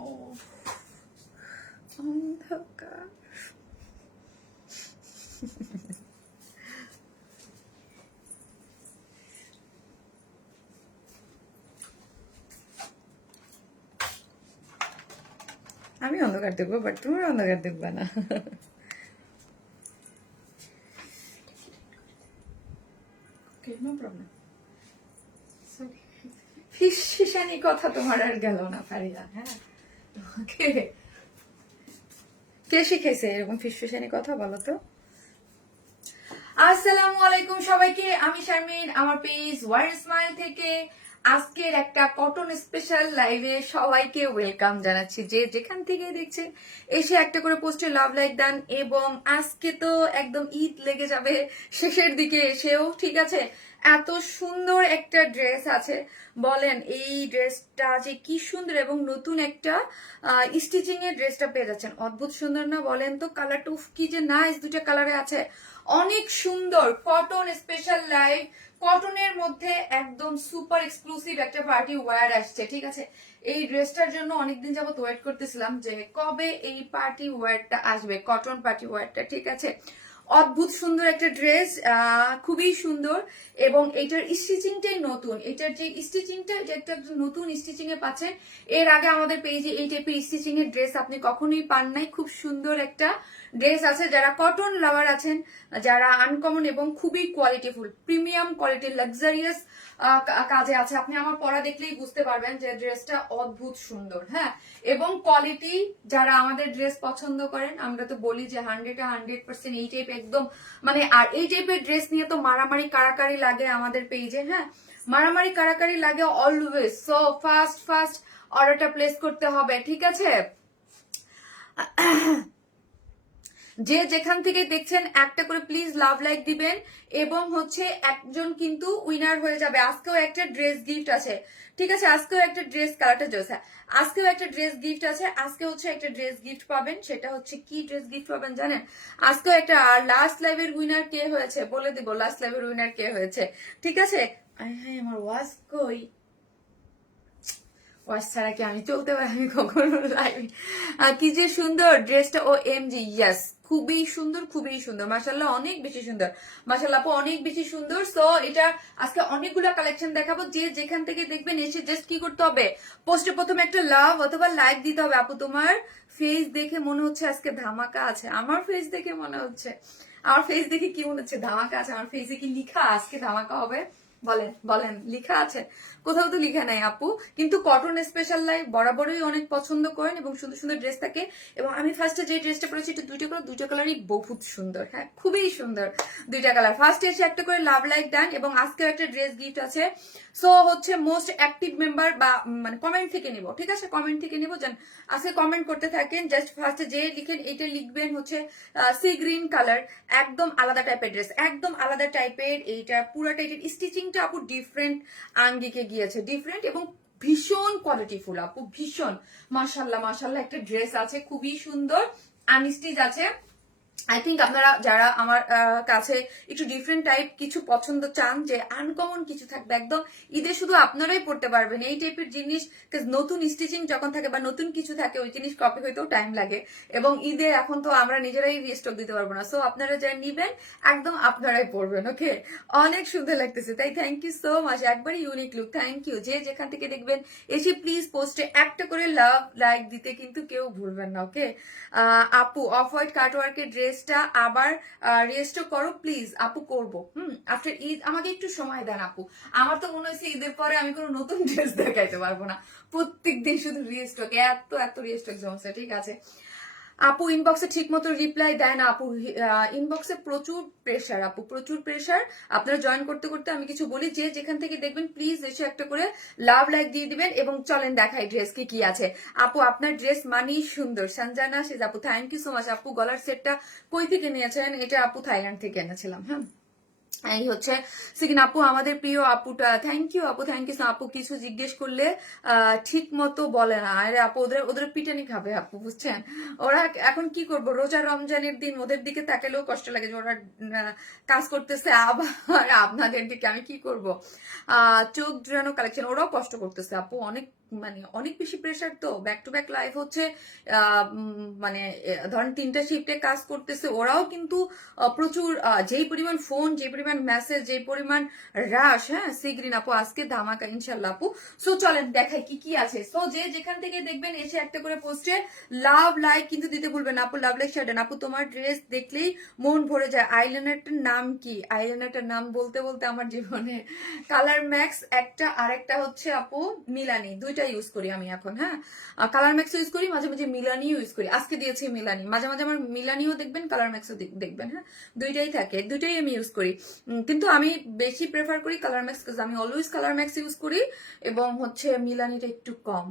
ও অন্ধকার। আমি অন্ধকার দেখবো, বাট তুমি অন্ধকার দেখবে না। No problem. ফিসফিসানি কথা তোমার আর গেল না ফারিয়া। হ্যাঁ, কে কে শিখেছে এরকম ফিসফিসানি কথা বলো তো? আসসালামু আলাইকুম সবাইকে, আমি শারমিন, আমার পেজ ওয়ার স্মাইল থেকে আজকের একটা কটন স্পেশাল লাইভে সবাইকে ওয়েলকাম জানাচ্ছি। যে যেখান থেকে দেখছেন এসে একটা করে পোস্টে লাভ লাইক দেন। এবং আজকে তো একদম ঈদ লেগে যাবে শেষের দিকে এসেও, ঠিক আছে? এত সুন্দর একটা ড্রেস আছে, বলেন এই ড্রেসটা যে কি সুন্দর, এবং নতুন একটা স্টিচিং এর ড্রেসটা পেয়ে যাচ্ছেন। অদ্ভুত সুন্দর না বলেন তো? কালারটা কি যে নাইস, দুইটা কালারে আছে, অনেক সুন্দর। কটন স্পেশাল লাইভ, কটনের মধ্যে একদম সুপার এক্সক্লুসিভ একটা পার্টি ওয়্যার আসছে, ঠিক আছে? এই ড্রেসটার জন্য অনেকদিন যাবত ওয়েট করতেছিলাম যে কবে এই পার্টি ওয়্যারটা আসবে, কটন পার্টি ওয়্যারটা, ঠিক আছে? অদ্ভুত সুন্দর একটা ড্রেস, খুবই সুন্দর। এবং এটার স্টিচিংটাই নতুন, এটার যে স্টিচিংটা, এটা একটা নতুন স্টিচিং এ পাচ্ছেন। এর আগে আমাদের পেজে এই টাইপের স্টিচিং এর ড্রেস আপনি কখনোই পান নাই। খুব সুন্দর একটা ড্রেস আছে। যারা কটন লাভার আছেন, যারা আনকমন এবং খুবই কোয়ালিটিফুল, প্রিমিয়াম কোয়ালিটির, লাক্সারিয়াস কাজে আছে, আপনি আমার পরা দেখলেই বুঝতে পারবেন যে ড্রেসটা অদ্ভুত সুন্দর। হ্যাঁ, এবং কোয়ালিটি, যারা আমাদের ড্রেস পছন্দ করেন, আমরা তো বলি যে 100% এই টাইপ একদম, মানে আর এই টাইপের ড্রেস নিয়ে তো মারামারি কারাকারি লাগে আমাদের পেজে। হ্যাঁ, মারামারি কারাকারি লাগে অলওয়েজ। সো ফাস্ট ফাস্ট অর্ডারটা প্লেস করতে হবে, ঠিক আছে? যে যেখান থেকে দেখছেন একটা করে প্লিজ লাভ লাইক দিবেন, এবং হচ্ছে একজন কিন্তু উইনার হয়ে যাবে। আজকেও একটা ড্রেস গিফট আছে, ঠিক আছে? আজকেও একটা ড্রেস, কালারটা জোসা, আজকেও একটা ড্রেস গিফট আছে। আজকে হচ্ছে একটা ড্রেস গিফট পাবেন, সেটা হচ্ছে কি ড্রেস গিফট পাবেন জানেন? আজকেও একটা। আর লাস্ট লাইভের উইনার কে হয়েছে বলে দিব, লাস্ট লাইভের উইনার কে হয়েছে, ঠিক আছে? হ্যাঁ, আমার ওয়াজ কই? ওয়াশ ছাড়া কি আমি চলতে পারি? আমি কখনো লাইভ। কি যে সুন্দর ড্রেসটা, ও এম জি, ইয়াস, খুবই সুন্দর, খুবই সুন্দর, মাশাল্লাহ, অনেক বেশি সুন্দর, মাশাল্লাহ আপু, অনেক বেশি সুন্দর। সো এটা আজকে অনেকগুলো কালেকশন দেখাবো। যে যেখান থেকে দেখবেন এসে জাস্ট কি করতে হবে, পোস্টে প্রথমে একটা লাভ অথবা লাইক দিতে হবে। আপু তোমার ফেস দেখে মনে হচ্ছে আজকে ধামাকা আছে। আমার ফেস দেখে মনে হচ্ছে, আমার ফেস দেখে কি মনে হচ্ছে ধামাকা আছে? আমার ফেসে কি লিখা আজকে ধামাকা হবে? বলেন বলেন, লিখা আছে? কোথাও তো লিখা নাই আপু। কিন্তু কটন স্পেশাল লাইভ বরাবরই অনেক পছন্দ করেন এবং সুন্দর সুন্দর ড্রেস থাকে। এবং আমি ফার্স্টে যে ড্রেসটা পরেছি এটা দুইটা কালারই বহুত সুন্দর। হ্যাঁ, খুবই সুন্দর দুইটা কালার। ফার্স্টে এসে একটা করে লাভ লাইক ডান, এবং আজকেও একটা ড্রেস গিফট আছে। সো হচ্ছে মোস্ট অ্যাক্টিভ মেম্বার বা মানে কমেন্ট থেকে নিব, ঠিক আছে? কমেন্ট থেকে নিব, যেন আজকে কমেন্ট করতে থাকেন। জাস্ট ফার্স্টে যে লিখেন এটা লিখবেন হচ্ছে সি গ্রিন কালার, একদম আলাদা টাইপের ড্রেস, একদম আলাদা টাইপের। এইটা পুরাটা, এটার স্টিচিংটা আপু ডিফারেন্ট আঙ্গিকে গিয়েছে, ডিফারেন্ট এবং ভীষণ কোয়ালিটিফুল আপু, ভীষণ। মাশাল্লাহ মাশাল্লাহ একটা ড্রেস আছে, খুবই সুন্দর, আনস্টিচ আছে। আই থিঙ্ক আপনারা যারা আমার কাছে একটু ডিফারেন্ট টাইপ কিছু পছন্দ চান, যে আনকমন কিছু থাকবে একদম, ঈদে শুধু আপনারাই পড়তে পারবেন এই টাইপের জিনিস। নতুন স্টিচিং যখন থাকে বা নতুন কিছু থাকে, ওই জিনিস কপি হইতেও টাইম লাগে, এবং ঈদে এখন তো আমরা নিজেরাই রিস্টক দিতে পারবো না। সো আপনারা যারা নিবেন একদম আপনারাই পড়বেন, ওকে? অনেক সুন্দর লাগতেছে, তাই থ্যাংক ইউ সো মাচ। একবারই ইউনিক লুক, থ্যাংক ইউ। যে যেখান থেকে দেখবেন এসে প্লিজ পোস্টে একটা করে লাভ লাইক দিতে কিন্তু কেউ ভুলবেন না, ওকে? আপু অফ হোয়াইট কাটওয়ার্কের ড্রেসটা আবার রেস্টও করো প্লিজ আপু, করবো। আফটার ঈদ আমাকে একটু সময় দেন আপু। আমার তো মনে হচ্ছে ঈদের পরে আমি কোনো নতুন ড্রেস দেখাইতে পারবো না, প্রত্যেকদিন শুধু রিস্টক, এত এত রিস্টক জমছে, ঠিক আছে? আপু ইনবক্সে ঠিক মতো রিপ্লাই দেয় না আপু, ইনবক্সে প্রচুর প্রেশার আপু, প্রচুর প্রেশার। আপনারা জয়েন করতে করতে আমি কিছু বলি, যে যেখান থেকে দেখবেন প্লিজ এসে একটা করে লাভ লাইক দিয়ে দিবেন, এবং চলেন দেখাই ড্রেস কি কি আছে। আপু আপনার ড্রেস মানেই সুন্দর, সঞ্জানা শেজ আপু, থ্যাংক ইউ সো মাচ আপু। গলার সেটটা কই থেকে নিয়েছেন? এটা আপু থাইল্যান্ড থেকে এনেছিলাম। হ্যাঁ, এই হচ্ছে সিকিন আপু, আমাদের প্রিয় আপুটা। থ্যাংক ইউ আপু, থ্যাংক ইউ। আপু কিছু জিজ্ঞেস করলে ঠিক মতো বলে না। আরে আপু ওদের ওদের পিটানি খাবে আপু, বুঝছেন? ওরা এখন কি করব, রোজা রমজানের দিন ওদের দিকে তাকালেও কষ্ট লাগে যে ওরা কাজ করতেছে, আবার আপনাদের দিকে আমি কি করব। চোখ জুড়ানো কালেকশন, ওরাও কষ্ট করতেছে আপু, অনেক মানে অনেক বেশি প্রেশার তো, ব্যাক টু ব্যাক লাইফ হচ্ছে। মানে ধরেন 3টা শিফটে কাজ করতেছে ওরাও, কিন্তু প্রচুর যেই পরিমাণ ফোন, যে পরিমাণ মেসেজ, যে পরিমাণ রাশ। হ্যাঁ সিগ্রিন আপু আজকে ধামাকা ইনশাল্লাহ আপু। সো চলেন দেখাই কি কি আছে। সো যে যেখান থেকে দেখবেন এসে একটা করে পোস্টে লাভ লাইক কিন্তু দিতে ভুলবেন না আপু। লাভ লাইক শেয়ার দেন আপু, তোমার ড্রেস দেখলেই মন ভরে যায়। আইলাইনারটার নাম কি? আইলাইনারটার নাম বলতে বলতে আমার জীবনে কালার ম্যাক্স একটা, আর একটা হচ্ছে আপু মিলানি, দুইটা ইউজ করি আমি এখন। হ্যাঁ কালার ম্যাক্স ইউজ করি, মাঝে মাঝে মিলানি ইউজ করি। আজকে দিয়েছি মিলানি, মাঝে মাঝে আমার মিলানিও দেখবেন, কালার ম্যাক্সও দেখবেন। হ্যাঁ দুইটাই থাকে, দুইটাই আমি ইউজ করি। কিন্তু আমি বেশি প্রেফার করি কালার ম্যাক্স, আমি অলওয়েজ কালার ম্যাক্স ইউজ করি, এবং হচ্ছে মিলানিটা একটু কম।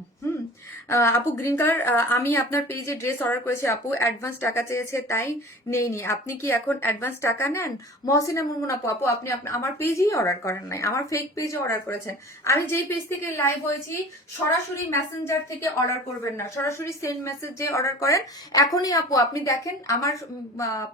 আপু গ্রিন কালার, আমি আপনার পেজে ড্রেস অর্ডার করেছি আপু, অ্যাডভান্স টাকা চেয়েছে তাই নেইনি, আপনি কি এখন অ্যাডভান্স টাকা নেন? মহসিনা মুনমুন আপু, আপু আপনি আমার পেজেই অর্ডার করেন নাই, আমার ফেক পেজে অর্ডার করেছেন। আমি যেই পেজ থেকে লাইভ হয়েছি সরাসরি মেসেঞ্জার থেকে অর্ডার করবেন না, সরাসরি সেন্ড মেসেজ যে অর্ডার করেন। এখনই আপু আপনি দেখেন আমার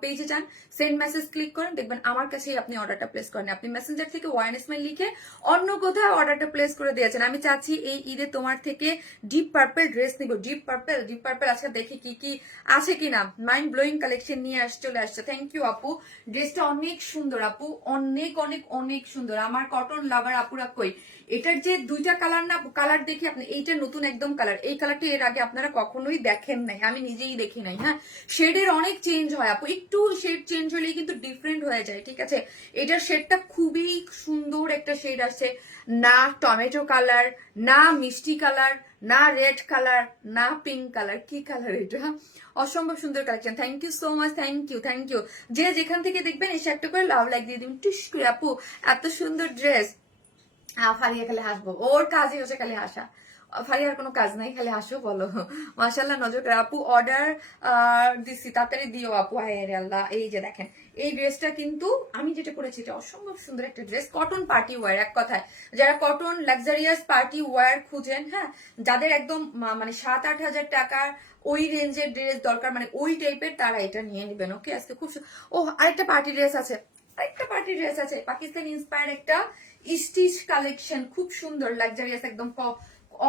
পেজে যান, সেন্ড মেসেজ ক্লিক করেন, দেখবেন আমার কাছেই আপনি অর্ডারটা প্লেস করেন। আপনি মেসেঞ্জার থেকে ওয়ান স্মাইল লিখে অন্য কোথাও অর্ডারটা প্লেস করে দিয়েছেন। আমি চাচ্ছি এই ঈদে তোমার থেকে ডিপ পার্পল ড্রেস নিব। ডিপ পার্পল, ডিপ পার্পল আজকে দেখি কি কি আছে কিনা। মাইন্ড ব্লোয়িং কালেকশন নিয়ে চলে আসছে। থ্যাংক ইউ আপু, ড্রেসটা অনেক সুন্দর আপু, অনেক অনেক অনেক সুন্দর। আমার কটন লাভার আপুরা কই, এটার যে দুইটা কালার না, কালার দেখি আপনি, এইটা নতুন একদম কালার, এই কালারটা এর আগে আপনারা কখনোই দেখেন নাই, আমি নিজেই দেখি নাই। হ্যাঁ শেডের অনেক চেঞ্জ হয় আপু, একটু শেড চেঞ্জ হলেই কিন্তু ডিফারেন্ট হয়ে যায়, ঠিক আছে? এটার শেডটা খুবই সুন্দর একটা শেড আছে, না টমেটো কালার, না মিষ্টি কালার, না রেড কালার, না পিঙ্ক কালার, কি কালার এটা? অসম্ভব সুন্দর collection. Thank you so much, thank you, thank you. যে যেখান থেকে দেখবেন এসে একটা করে লাভ লাইক দিয়ে দিন টুস করে আপু, এত সুন্দর ড্রেস। ফারিয়া খালি হাসবো, ওর কাজই হচ্ছে খালি হাসা। ফারিয়ার কোনো কাজ নাই, খালি হাসো বলো। মাশাল্লাহ নজর করে আপু, অর্ডার দিছি তাড়াতাড়ি দিও আপু। হায় আল্লাহ, এই যে দেখেন এই ড্রেসটা কিন্তু আমি যেটা করেছি, এটা অসম্ভব সুন্দর একটা ড্রেস, কটন পার্টি ওয়্যার। এক কথায় যারা কটন লাক্সারিয়াস পার্টি ওয়্যার খুঁজেন, হ্যাঁ যাদের একদম মানে 7-8 হাজার টাকার ওই রেঞ্জের ড্রেস দরকার, মানে ওই টাইপের, তারা এটা নিয়ে নেবেন। ওকে আজকে খুব ও আরেকটা পার্টি ড্রেস আছে, আরেকটা পার্টি ড্রেস আছে, পাকিস্তান ইন্সপায়ার্ড একটা স্টিচ কালেকশন, খুব সুন্দর লাক্সারিয়াস একদম,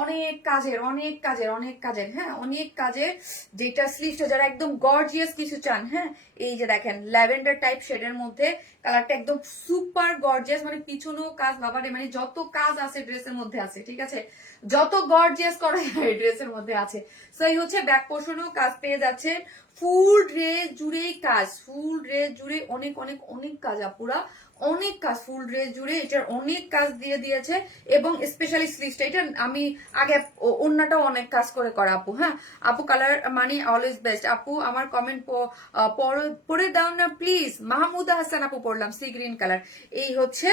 অনেক কাজের অনেক কাজের অনেক কাজের, হ্যাঁ অনেক কাজের, যেটা স্লিভটা যারা একদম গর্জিয়াস কিছু চান। হ্যাঁ এই যে দেখেন ল্যাভেন্ডার টাইপ শেডের মধ্যে, কালারটা একদম সুপার গর্জিয়াস, মানে পিছনেও কাজ বাবারে, মানে যত কাজ আছে ড্রেসের মধ্যে আছে, ঠিক আছে? যত গর্জিয়াস করা যায় ড্রেসের মধ্যে আছে। সো এই হচ্ছে ব্যাক পোর্শনেও কাজ পেয়ে যাচ্ছে, ফুল ড্রেস জুড়েই কাজ, ফুল ড্রেস জুড়ে অনেক অনেক অনেক কাজ আপুরা, অনেক কাজ ফুল ড্রেস জুড়ে এটার অনেক কাজ দিয়ে দিয়েছে। এবং স্পেশালি স্লিভসটা, এটা আমি আগে অন্যটাও অনেক কাজ করে করা আপু। হ্যাঁ আপু কালার মানে অলওয়েজ বেস্ট আপু, আমার কমেন্ট পড়ে দাও না প্লিজ। মাহমুদা হাসান আপু পড়লাম, সি গ্রিন কালার। এই হচ্ছে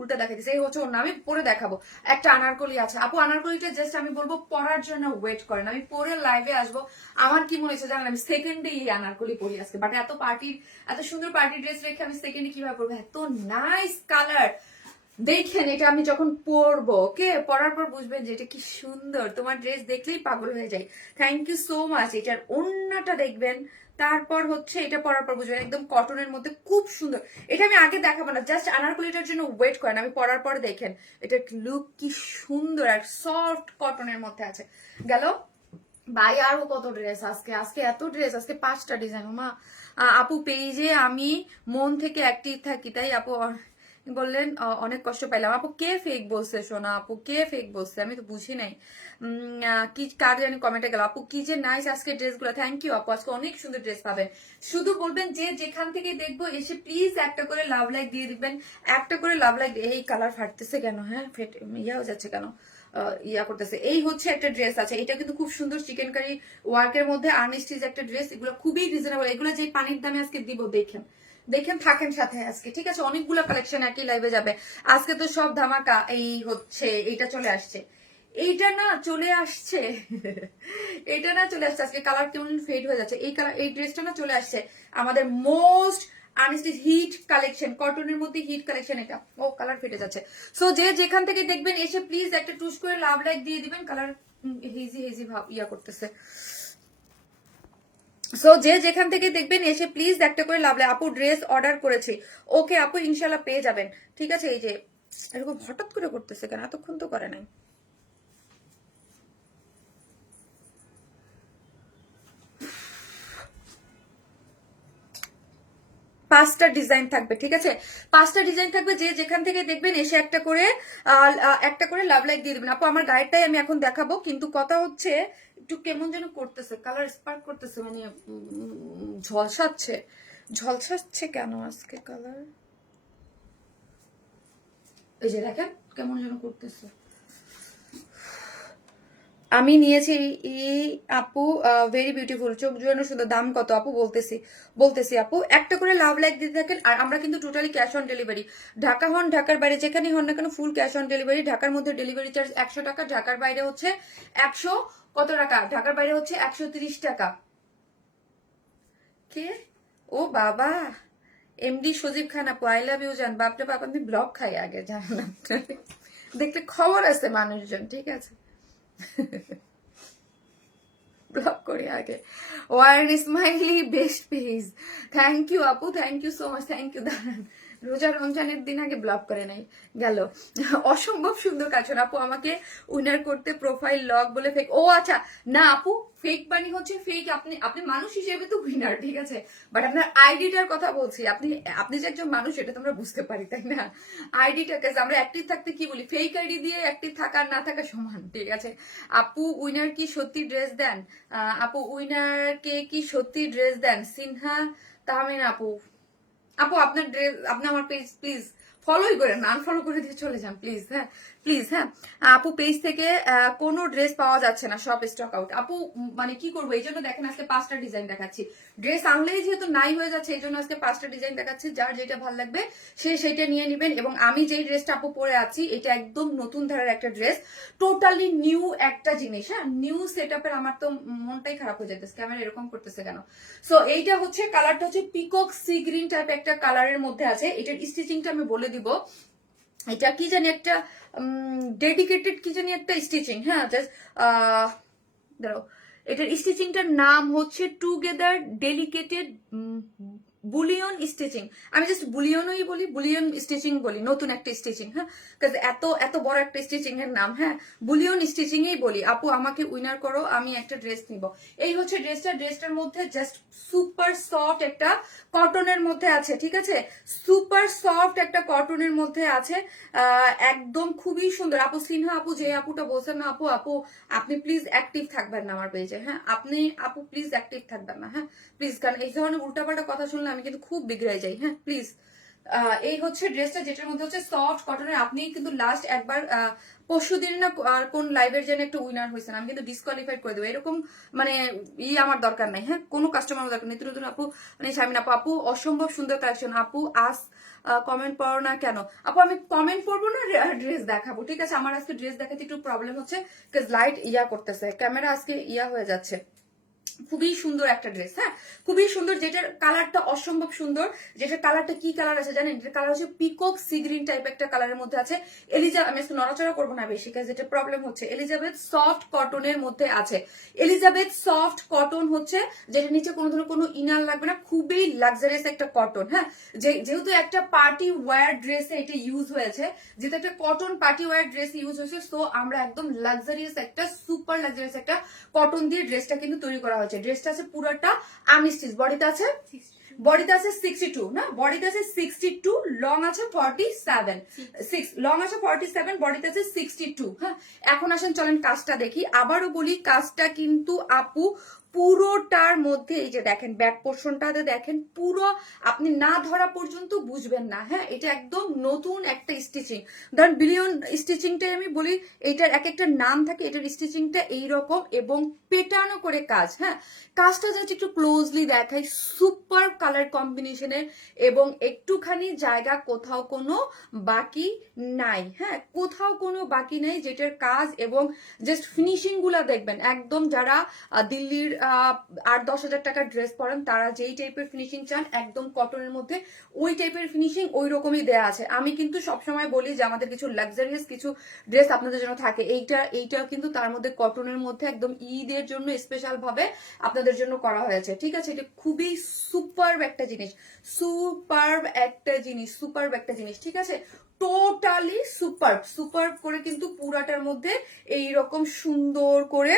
উল্টা দেখা দিচ্ছে, এই হচ্ছে ওর নাম, আমি পরে দেখাবো। একটা আনারকলি আছে আপু, আনারকলিটা জাস্ট আমি বলবো পরার জন্য ওয়েট করেন, আমি পরে লাইভে আসবো। আমার কি মনে হচ্ছে জানেন, আমি সেকেন্ডে এই আনারকলি পরি আজকে, বাট এত পার্টির, এত সুন্দর পার্টি ড্রেস রেখে আমি সেকেন্ডে কিভাবে পরবো? এত নাইস কালার, দেখেন এটা আমি যখন পরবো, ওকে পরার পর বুঝবেন যে এটা কি সুন্দর, তোমার ড্রেস দেখলেই পাগল হয়ে যায়। Thank you so much. এটার ওন্নাটা দেখবেন, তারপর হচ্ছে এটা পরার পর বুঝবেন, একদম কটনের মধ্যে খুব সুন্দর। এটা আমি আগে দেখাবো না, জাস্ট আনারকলিটার জন্য ওয়েট করেন, আমি পরার পর দেখেন এটার লুক কি সুন্দর, আর সফট কটনের মধ্যে আছে। গেল ভাই আরো কত ড্রেস আজকে, আজকে এত ড্রেস, আজকে 5টা ডিজাইন। মা আপু পেজে আমি মন থেকে অ্যাক্টিভ থাকি তাই আপু বললেন অনেক কষ্ট পাইলাম। আপু কে ফেক বলছে? শোনা আপু কে ফেক বলছে, আমি তো বুঝি নাই। কি কার জানি কমেন্টে গেল আপু, কি যে নাইস আজকে ড্রেসগুলো। থ্যাংক ইউ আপু, আজকে অনেক সুন্দর ড্রেস পাবেন। শুধু বলবেন যে যেখান থেকে দেখবো এসে প্লিজ একটা করে লাভ লাইক দিয়ে দিবেন, একটা করে লাভ লাইক। এই কালার ফাটতেছে কেন? হ্যাঁ ইয়া হয়ে যাচ্ছে কেন, ইয়া করতেছে। এই হচ্ছে একটা ড্রেস আছে, এটা কিন্তু খুব সুন্দর চিকেন কারি ওয়ার্কের মধ্যে আর্নিস্টিজ একটা ড্রেস, এগুলো খুবই রিজনেবল। এগুলো যে পানির দামে আজকে দিব, দেখেন দেখেন, থাকেন সাথে আজকে, ঠিক আছে? অনেকগুলো কালেকশন একই লাইভে যাবে আজকে, তো সব ধামাকা। এই হচ্ছে এইটা চলে আসছে, এইটা না চলে আসছে এইটা না চলে আসছে, আজকে কালার কেমন ফেড হয়ে যাচ্ছে। এই কালার, এই ড্রেসটা না চলে আসছে আমাদের মোস্ট আনস্টিচ হিট কালেকশন, কটনের মধ্যে হিট কালেকশন। এটা ও কালার ফেটে যাচ্ছে। সো যে যেখান থেকে দেখবেন এসে প্লিজ একটা টুস করে লাভ লাইক দিয়ে দিবেন। কালার হেজি হেজি ভাব ইয়া করতেছে। সো যে যেখান থেকে দেখবেন এসে প্লিজ একটা করে লাভ লাইক। আপু ড্রেস অর্ডার করেছি। ওকে আপু ইনশাল্লাহ পেয়ে যাবেন। ঠিক আছে। এই যে এরকম হঠাৎ করে করতেছে কেন, এতক্ষণ তো করে নাই। পাঁচটা ডিজাইন থাকবে। ঠিক আছে, পাঁচটা ডিজাইন থাকবে। যে যেখান থেকে দেখবেন এসে একটা করে লাভ লাইক দিয়ে দিবেন। আপু আমার গায়েরটাই আমি এখন দেখাবো, কিন্তু কথা হচ্ছে একটু কেমন যেন করতেছে, কালার স্পার্ক করতেছে, মানে ঝলসাচ্ছে। ঝলসাচ্ছে কেন আজকে কালার? এই যে দেখেন কেমন যেন করতেছে। আমি নিয়েছি এই আপু, ভেরি বিউটিফুল, চোখ জুড়ানো সুন্দর। দাম কত আপু? বলতেছি আপু, একটা করে লাভ লাইক দিতে থাকেন। আর আমরা কিন্তু totally cash on delivery, Dhaka হন ঢাকার বাইরে যেখানেই হন না কেন ফুল ক্যাশ অন ডেলিভারি। ঢাকার মধ্যে ডেলিভারি চার্জ 100 টাকা, ঢাকার বাইরে হচ্ছে 100 কত টাকা, ঢাকার বাইরে হচ্ছে 130 টাকা। কে? ও বাবা, এমডি সজীব খান আপু, আই লাভ ইউ জান। বাপরে বাপ, আমি ব্লগ খাই আগে, জানেন দেখলে খবর আছে মানুষজন। ঠিক আছে, ব্লক করি আগে। Warn smiley best page, thank you আপু, thank you so much, thank you. দাঁড়ান, রোজা রমজানের দিন আগে ব্লক করে নাই গেল। অসম্ভব সুন্দর কাজ। আপু আমাকে উইনার করতে প্রোফাইল লক বলে ফেক। ও আচ্ছা, না আপু ফেক বানি হচ্ছে ফেক, আপনি আপনি মানুষ হিসেবে তো উইনার, ঠিক আছে, বাট আপনার আইডিটার কথা বলছি। আপনি যে একজন মানুষ এটা তোমরা বুঝতে পারি, তাই না? আইডিটা কাছে আমরা অ্যাক্টিভ থাকতে কি বলি, ফেক আইডি দিয়ে অ্যাক্টিভ থাকা আর না থাকা সমান। ঠিক আছে। আপু উইনার কি সত্যি ড্রেস দেন? আপু উইনারকে কি সত্যি ড্রেস দেন? সিনহা তাহমিনা আপু, আপু আপনার ড্রেস, আপনি আমার পেজ প্লিজ ফলোই করেন, আনফলো করে দিয়ে চলে যান প্লিজ। হ্যাঁ প্লিজ। হ্যাঁ আপু পেজ থেকে কোনো ড্রেস পাওয়া যাচ্ছে না, সব স্টক আউট। আপু মানে কি করবো, এই জন্য দেখেন আজকে 5টা ডিজাইন দেখাচ্ছি। ড্রেস আনলেই যেহেতু নাই হয়ে যাচ্ছে, এই জন্য আজকে 5টা ডিজাইন দেখাচ্ছি। যার যেটা ভালো লাগবে সে সেটা নিয়ে নেবেন। এবং আমি যেই ড্রেসটা আপু পরে আছি, এটা একদম নতুন ধারার একটা ড্রেস, টোটালি নিউ একটা জিনিস। হ্যাঁ নিউ সেট আপের। আমার তো মনটাই খারাপ হয়ে যাইতেছে, ক্যামেরা এরকম করতেছে কেন। সো এইটা হচ্ছে কালারটা হচ্ছে পিকক সি গ্রিন টাইপ একটা কালারের মধ্যে আছে। এটার স্টিচিংটা আমি বলে দিব। এটা কি জানি একটা ডেডিকেটেড কি জানি একটা স্টিচিং। হ্যাঁ জাস্ট দাঁড়াও, এটার স্টিচিংটার নাম হচ্ছে টুগেদার ডেলিকেটেড বুলিয়ন স্টিচিং। আমি জাস্ট বুলিয়নই বলি, বুলিয়ন স্টিচিং বলি, নতুন একটা স্টিচিং। হ্যাঁ এত এত বড় একটা স্টিচিং এর নাম। হ্যাঁ বুলিয়ন স্টিচিং এই বলি। আপু আমাকে উইনার করো, আমি একটা ড্রেস নিব। এই হচ্ছে ড্রেসটা। ড্রেসটার মধ্যে জাস্ট সুপার সফট একটা কটনের মধ্যে আছে। ঠিক আছে, সুপার সফট একটা কটনের মধ্যে আছে, একদম খুবই সুন্দর। আপু সিনহা আপু, যে আপুটা বলছেন না আপু, আপনি প্লিজ অ্যাক্টিভ থাকবেন না আমার পেজে। হ্যাঁ আপনি আপু প্লিজ অ্যাক্টিভ থাকবেন না। হ্যাঁ প্লিজ, কারণ এই ধরনের উল্টাপাল্টা কথা শুনলে আমি কিন্তু খুব বিগড়ে যাই। হ্যাঁ প্লিজ। এই হচ্ছে ড্রেসটা, যেটার মধ্যে হচ্ছে সফট কটনের। আপনি কিন্তু লাস্ট একবার পরশুদিন না কোন লাইভের জন্য একটা উইনার হয়েছেন, আমি কিন্তু ডিসকোয়ালিফাইড করে দেবো। এরকম মানে আমার দরকার নাই। হ্যাঁ কোনো কাস্টমার দরকার নেই। নতুন আপু মানে শামিন আপু, আপু অসম্ভব সুন্দর কালেকশন। আপু আস কমেন্ট পড়ো না কেন? আপু আমি কমেন্ট পড়বো না, ড্রেস দেখাবো। ঠিক আছে, আমার আজকে ড্রেস দেখাতে একটু প্রবলেম হচ্ছে, বিকজ লাইট করতেছে, ক্যামেরা আজকে হয়ে যাচ্ছে। খুবই সুন্দর একটা ড্রেস। হ্যাঁ খুবই সুন্দর, যেটার কালারটা অসম্ভব সুন্দর। যেটার কালারটা কি কালার আছে জানেন? এটার কালার হচ্ছে পিকক সি গ্রিন টাইপ একটা কালারের মধ্যে আছে। আমি একটু নড়াচড়া করবো না বেশি, কাজ যেটা প্রবলেম হচ্ছে। এলিজাবেথ সফট কটনের মধ্যে আছে। এলিজাবেথ সফট কটন হচ্ছে, যেটা নিচে কোনো ধরনের কোনো ইনার লাগবে না, খুবই লাক্সারিয়াস একটা কটন। হ্যাঁ যেহেতু একটা পার্টি ওয়্যার ড্রেসে এটা ইউজ হয়েছে, যেহেতু একটা cotton party wear dress use হয়েছে, সো আমরা একদম লাক্সারিয়াস একটা সুপার লাক্সারিয়াস একটা কটন দিয়ে ড্রেসটা কিন্তু তৈরি করা হয়েছে। ড্রেসটা আছে পুরোটা আর্মি স্টিচ, বডিতে আছে 62 না, বডিতে আছে 62, লং আছে 47, লং আছে 47, বডিতে আছে 62। হ্যাঁ এখন আসেন চলেন কাজটা দেখি। আবারও বলি কাজটা কিন্তু আপু পুরোটার মধ্যে, এই যে দেখেন ব্যাক পোর্শনটাতে দেখেন, পুরো আপনি না ধরা পর্যন্ত বুঝবেন না। হ্যাঁ এটা একদম নতুন একটা স্টিচিং। ধরেন বিলিয়ন স্টিচিংটাই আমি বলি, এইটার এক একটা নাম থাকে। এটার স্টিচিংটা এইরকম এবং পেটানো করে কাজ। হ্যাঁ কাজটা যাচ্ছে একটু ক্লোজলি দেখাই, সুপার কালার কম্বিনেশনের এবং একটুখানি জায়গা কোথাও কোনো বাকি নাই। হ্যাঁ কোথাও কোনো বাকি নেই, যেটার কাজ এবং জাস্ট ফিনিশিং গুলা দেখবেন একদম, যারা দিল্লির 8-10 হাজার টাকার ড্রেস পরেন, তারা যেই টাইপের ফিনিশিং চান একদম কটনের মধ্যে ওই টাইপের ফিনিশিং ওই রকমই দেয়া আছে। আমি কিন্তু সবসময় বলি যে আমাদের কিছু লাক্সারিয়াস কিছু ড্রেস আপনাদের জন্য থাকে, এইটা কিন্তু তার মধ্যে কটনের মধ্যে একদম ঈদের জন্য স্পেশাল ভাবে আপনাদের জন্য করা হয়েছে, ঠিক আছে? এটা খুবই সুপারব একটা জিনিস, সুপারব একটা জিনিস, ঠিক আছে? টোটালি সুপারব করে কিন্তু পুরাটার মধ্যে এইরকম সুন্দর করে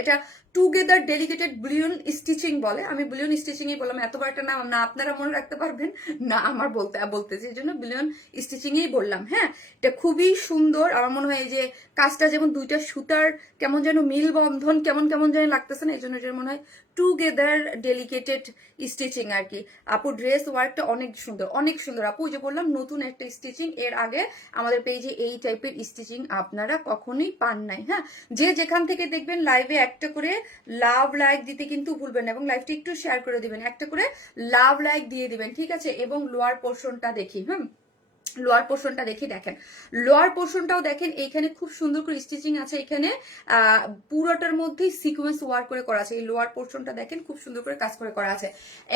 এটা টুগেদার ডেলিকেটেড বুলিয়ন স্টিচিং বলে। আমি বুলিয়ন স্টিচিং ই বললাম, এতবার একটা নাম না আপনারা মনে রাখতে পারবেন না, আমার বলতেছি এই জন্য বুলিয়ন স্টিচিং ই বললাম। হ্যাঁ, এটা খুবই সুন্দর। আমার মনে হয় এই যে কাজটা যেমন দুইটা সুতার কেমন যেন মিল বন্ধন কেমন কেমন যেন লাগতেছে না, এই জন্য এটা মনে হয় টুগেদার ডেলিকেটেড স্টিচিং আর কি। আপু ড্রেস ওয়ার্কটা অনেক সুন্দর আপু। যে বললাম নতুন একটা স্টিচিং, এর আগে আমাদের পেজে এই টাইপের স্টিচিং আপনারা কখনোই পান নাই। হ্যাঁ, যে যেখান থেকে দেখবেন লাইভে একটা করে লাভ লাইক দিতে কিন্তু ভুলবেন না, এবং লাইভটা একটু শেয়ার করে দিবেন, একটা করে লাভ লাইক দিয়ে দিবেন, ঠিক আছে? এবং লোয়ার পোর্শনটা দেখি, লোয়ার পোর্শনটা দেখি, দেখেন লোয়ার পোর্শনটাও দেখেন, এইখানে খুব সুন্দর করে স্টিচিং আছে, এখানে পুরোটার মধ্যেই সিকোয়েন্স ওয়ার্ক করে করা আছে। এই লোয়ার পোর্শনটা দেখেন খুব সুন্দর করে কাজ করে করা আছে,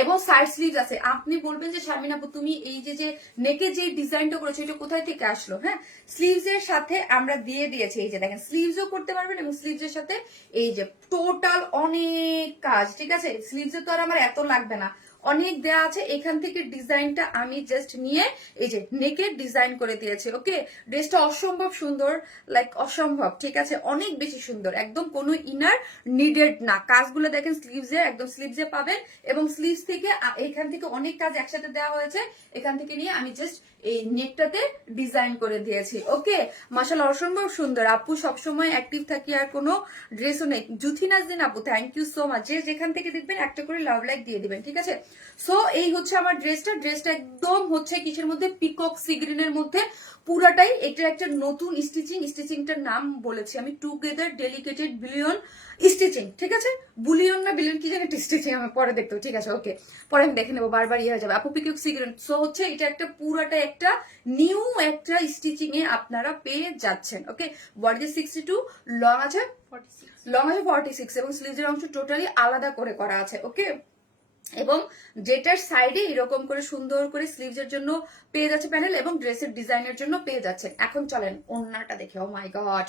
এবং সাইড স্লিভস আছে। আপনি বলবেন যে শারমিন আপু তুমি এই যে নেকে যে ডিজাইনটা করেছো এটা কোথায় থেকে আসলো? হ্যাঁ, স্লিভস এর সাথে আমরা দিয়ে দিয়েছি, এই যে দেখেন স্লিভসও করতে পারবেন, এবং স্লিভস এর সাথে এই যে টোটাল অনেক কাজ, ঠিক আছে? স্লিভসে তো আর আমার এত লাগবে না, অনেক দেয়া আছে। এখান থেকে ডিজাইনটা আমি জাস্ট নিয়ে এই যে নেকে ডিজাইন করে দিয়েছি। ওকে, ড্রেসটা অসম্ভব সুন্দর, লাইক অসম্ভব, ঠিক আছে? অনেক বেশি সুন্দর, একদম কোনো ইনার নিডেড না। কাজগুলো দেখেন স্লিভসে, একদম স্লিভসে পাবেন, এবং স্লিভস থেকে এখান থেকে অনেক কাজ একসাথে দেওয়া হয়েছে, এখান থেকে নিয়ে আমি জাস্ট এই নেকটাতে ডিজাইন করে দিয়েছি। ওকে, মাশাআল্লাহ অসম্ভব সুন্দর। আপু সবসময় অ্যাক্টিভ থাকি, আর কোনো ড্রেসও নেই। জুথিনাজ দিন আপু, থ্যাংক ইউ সো মাচ। যে যেখান থেকে দেখবেন একটা করে লাভ লাইক দিয়ে দিবেন, ঠিক আছে? সো এই হচ্ছে আমার ড্রেসটা একদম হচ্ছে কিসের মধ্যে, পিকক সি গ্রিনের মধ্যে পুরাটাই। এটা একটা নতুন স্টিচিংটার নাম বলেছি আমি, টুগেদার ডেলিকেটেড বুলিয়ন স্টিচিং, ঠিক আছে? বুলিয়ন না বিলিয়ন কি জানি একটা স্টিচিং, আমি পরে দেখতে, ঠিক আছে? ওকে, পরে আমি দেখে নেবো, বারবার ইয়ে হয়ে যাবে। আপু পিকক সি গ্রিন। সো হচ্ছে এটা একটা পুরাটা একটা নিউ একটা স্টিচিং এ আপনারা পেয়ে যাচ্ছেন। ওকে, বডি 62, লং আছে 46, এবং স্লিভের অংশ টোটালি আলাদা করে করা আছে। ওকে, এবং যেটার সাইডে এরকম করে সুন্দর করে স্লিভস এর জন্য পেয়ে যাচ্ছে প্যানেল, এবং ড্রেসের ডিজাইনের জন্য পেয়ে যাচ্ছেন। এখন চলেন ওন্নাটা দেখে। ও মাই গড,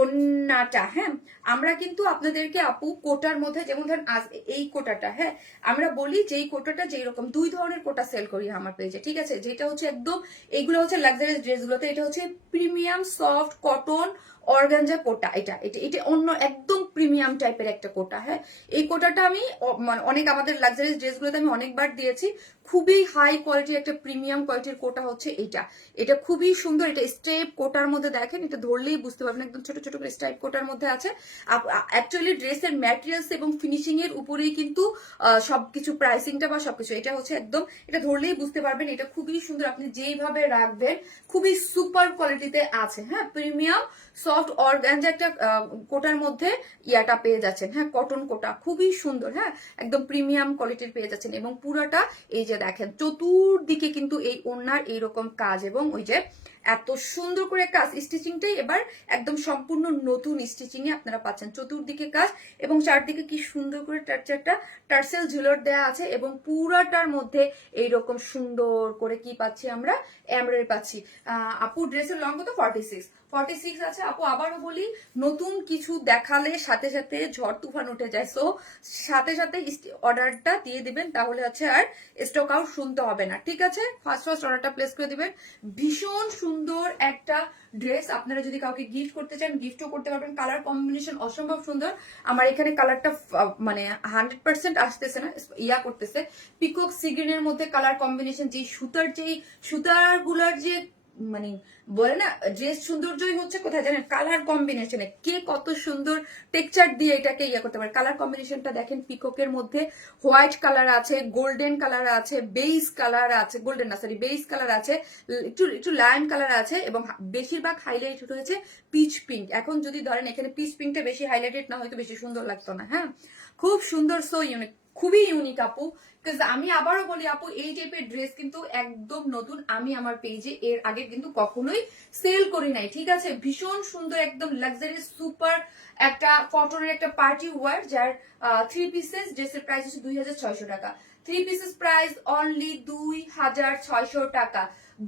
ওন্নাটা। হ্যাঁ, আমরা কিন্তু আপনাদেরকে আপু কোটার মধ্যে, যেমন ধরেন আজ এই কোটাটা, হ্যাঁ আমরা বলি যে এই কোটাটা যেই রকম, দুই ধরনের কোটা সেল করি আমার পেজে, ঠিক আছে? যেটা হচ্ছে একদম, এইগুলো হচ্ছে লাক্সারিয়াস ড্রেসগুলোতে, এটা হচ্ছে প্রিমিয়াম সফট কটন অর্গানজা কোটা। এটা এটা এটা অন্য একদম প্রিমিয়াম টাইপের একটা কোটা। হ্যাঁ, এই কোটাটা আমি মানে অনেক আমাদের লাক্সারিয়াস ড্রেসগুলোতে আমি অনেকবার দিয়েছি। খুবই হাই কোয়ালিটির একটা প্রিমিয়াম কোয়ালিটির কোটা হচ্ছে এটা। এটা খুবই সুন্দর। এটা স্টেপ কোটার মধ্যে দেখেন, এটা ধরলেই বুঝতে পারবেন, একদম ছোট ছোট করে স্টেপ কোটার মধ্যে আছে। অ্যাকচুয়ালি ড্রেসের ম্যাটেরিয়ালস এবং ফিনিশিং এর উপরেই কিন্তু সবকিছু প্রাইসিংটা বা সবকিছু, এটা হচ্ছে একদম, এটা ধরলেই বুঝতে পারবেন। এটা খুবই সুন্দর, আপনি যেইভাবে রাখবেন খুবই সুপার কোয়ালিটিতে আছে। হ্যাঁ, প্রিমিয়াম সফট অর্গানজা একটা কোটার মধ্যে ইয়াটা পেয়ে যাচ্ছেন। হ্যাঁ, কটন কোটা খুবই সুন্দর। হ্যাঁ, একদম প্রিমিয়াম কোয়ালিটির পেয়ে যাচ্ছেন, এবং পুরাটা এই যে দেখেন চতুর্দিকে কিন্তু এই ওড়নার এইরকম কাজ, এবং ওই যে এত সুন্দর করে কাজ। স্টিচিংটাই এবার একদম সম্পূর্ণ নতুন স্টিচিং এ আপনারা পাচ্ছেন, চতুর্দিকে কাজ, এবং চারদিকে কি সুন্দর করে একটা টার্সেল ঝুলর দেয়া আছে, এবং পুরাটার মধ্যে এইরকম সুন্দর করে কি পাচ্ছি আমরা, এমব্রয়ডারি পাচ্ছি। আপু ড্রেসের লং কত? 46 আছে। আপু আবারও বলি, নতুন কিছু দেখালে সাথে সাথে ঝড় তুফান উঠে যায়, সো সাথে সাথে অর্ডারটা দিয়ে দিবেন, তাহলে আছে আর স্টক আউট শুনতে হবে না, ঠিক আছে? ফার্স্ট অর্ডারটা প্লেস করে দিবেন। ভীষণ সুন্দর একটা ড্রেস, আপনারা যদি কাউকে গিফট করতে চান গিফটও করতে পারবেন। কালার কম্বিনেশন অসম্ভব সুন্দর। আমার এখানে কালারটা মানে 100% আসতেছে না, ইয়া করতেছে। পিকক সি গ্রিনের মধ্যে কালার কম্বিনেশন, যেই সুতারগুলার যে মানে বলে না ড্রেস সৌন্দর্যই হচ্ছে কোথায় জানেন, কালার কম্বিনেশনে। কে কত সুন্দর টেক্সচার দিয়ে এটাকে ইয়া করতে পারে। কালার কম্বিনেশনটা দেখেন, পিককের মধ্যে হোয়াইট কালার আছে, গোল্ডেন কালার আছে, বেইজ কালার আছে, গোল্ডেন না সরি বেইজ কালার আছে, একটু লাইম কালার আছে, এবং বেশিরভাগ হাইলাইট হয়েছে পিচ পিঙ্ক। এখন যদি ধরেন এখানে পিচ পিঙ্কটা বেশি হাইলাইটেড না হয়তো বেশি সুন্দর লাগতো না। হ্যাঁ, খুব সুন্দর, সো ইউনিক। খুবই ইউনিক আপু। আমি আবারও বলি আপু, এই টাইপের ড্রেস কিন্তু একদম নতুন, আমি আমার পেজে এর আগে কিন্তু কখনোই সেল করি নাই, ঠিক আছে। ভীষণ সুন্দর একদম লাক্সারি সুপার একটা কটনের একটা পার্টি ওয়ার, যার 3 পিসেস ড্রেসের প্রাইস হচ্ছে 2600 টাকা। 3 পিসেস প্রাইস অনলি 2600 টাকা।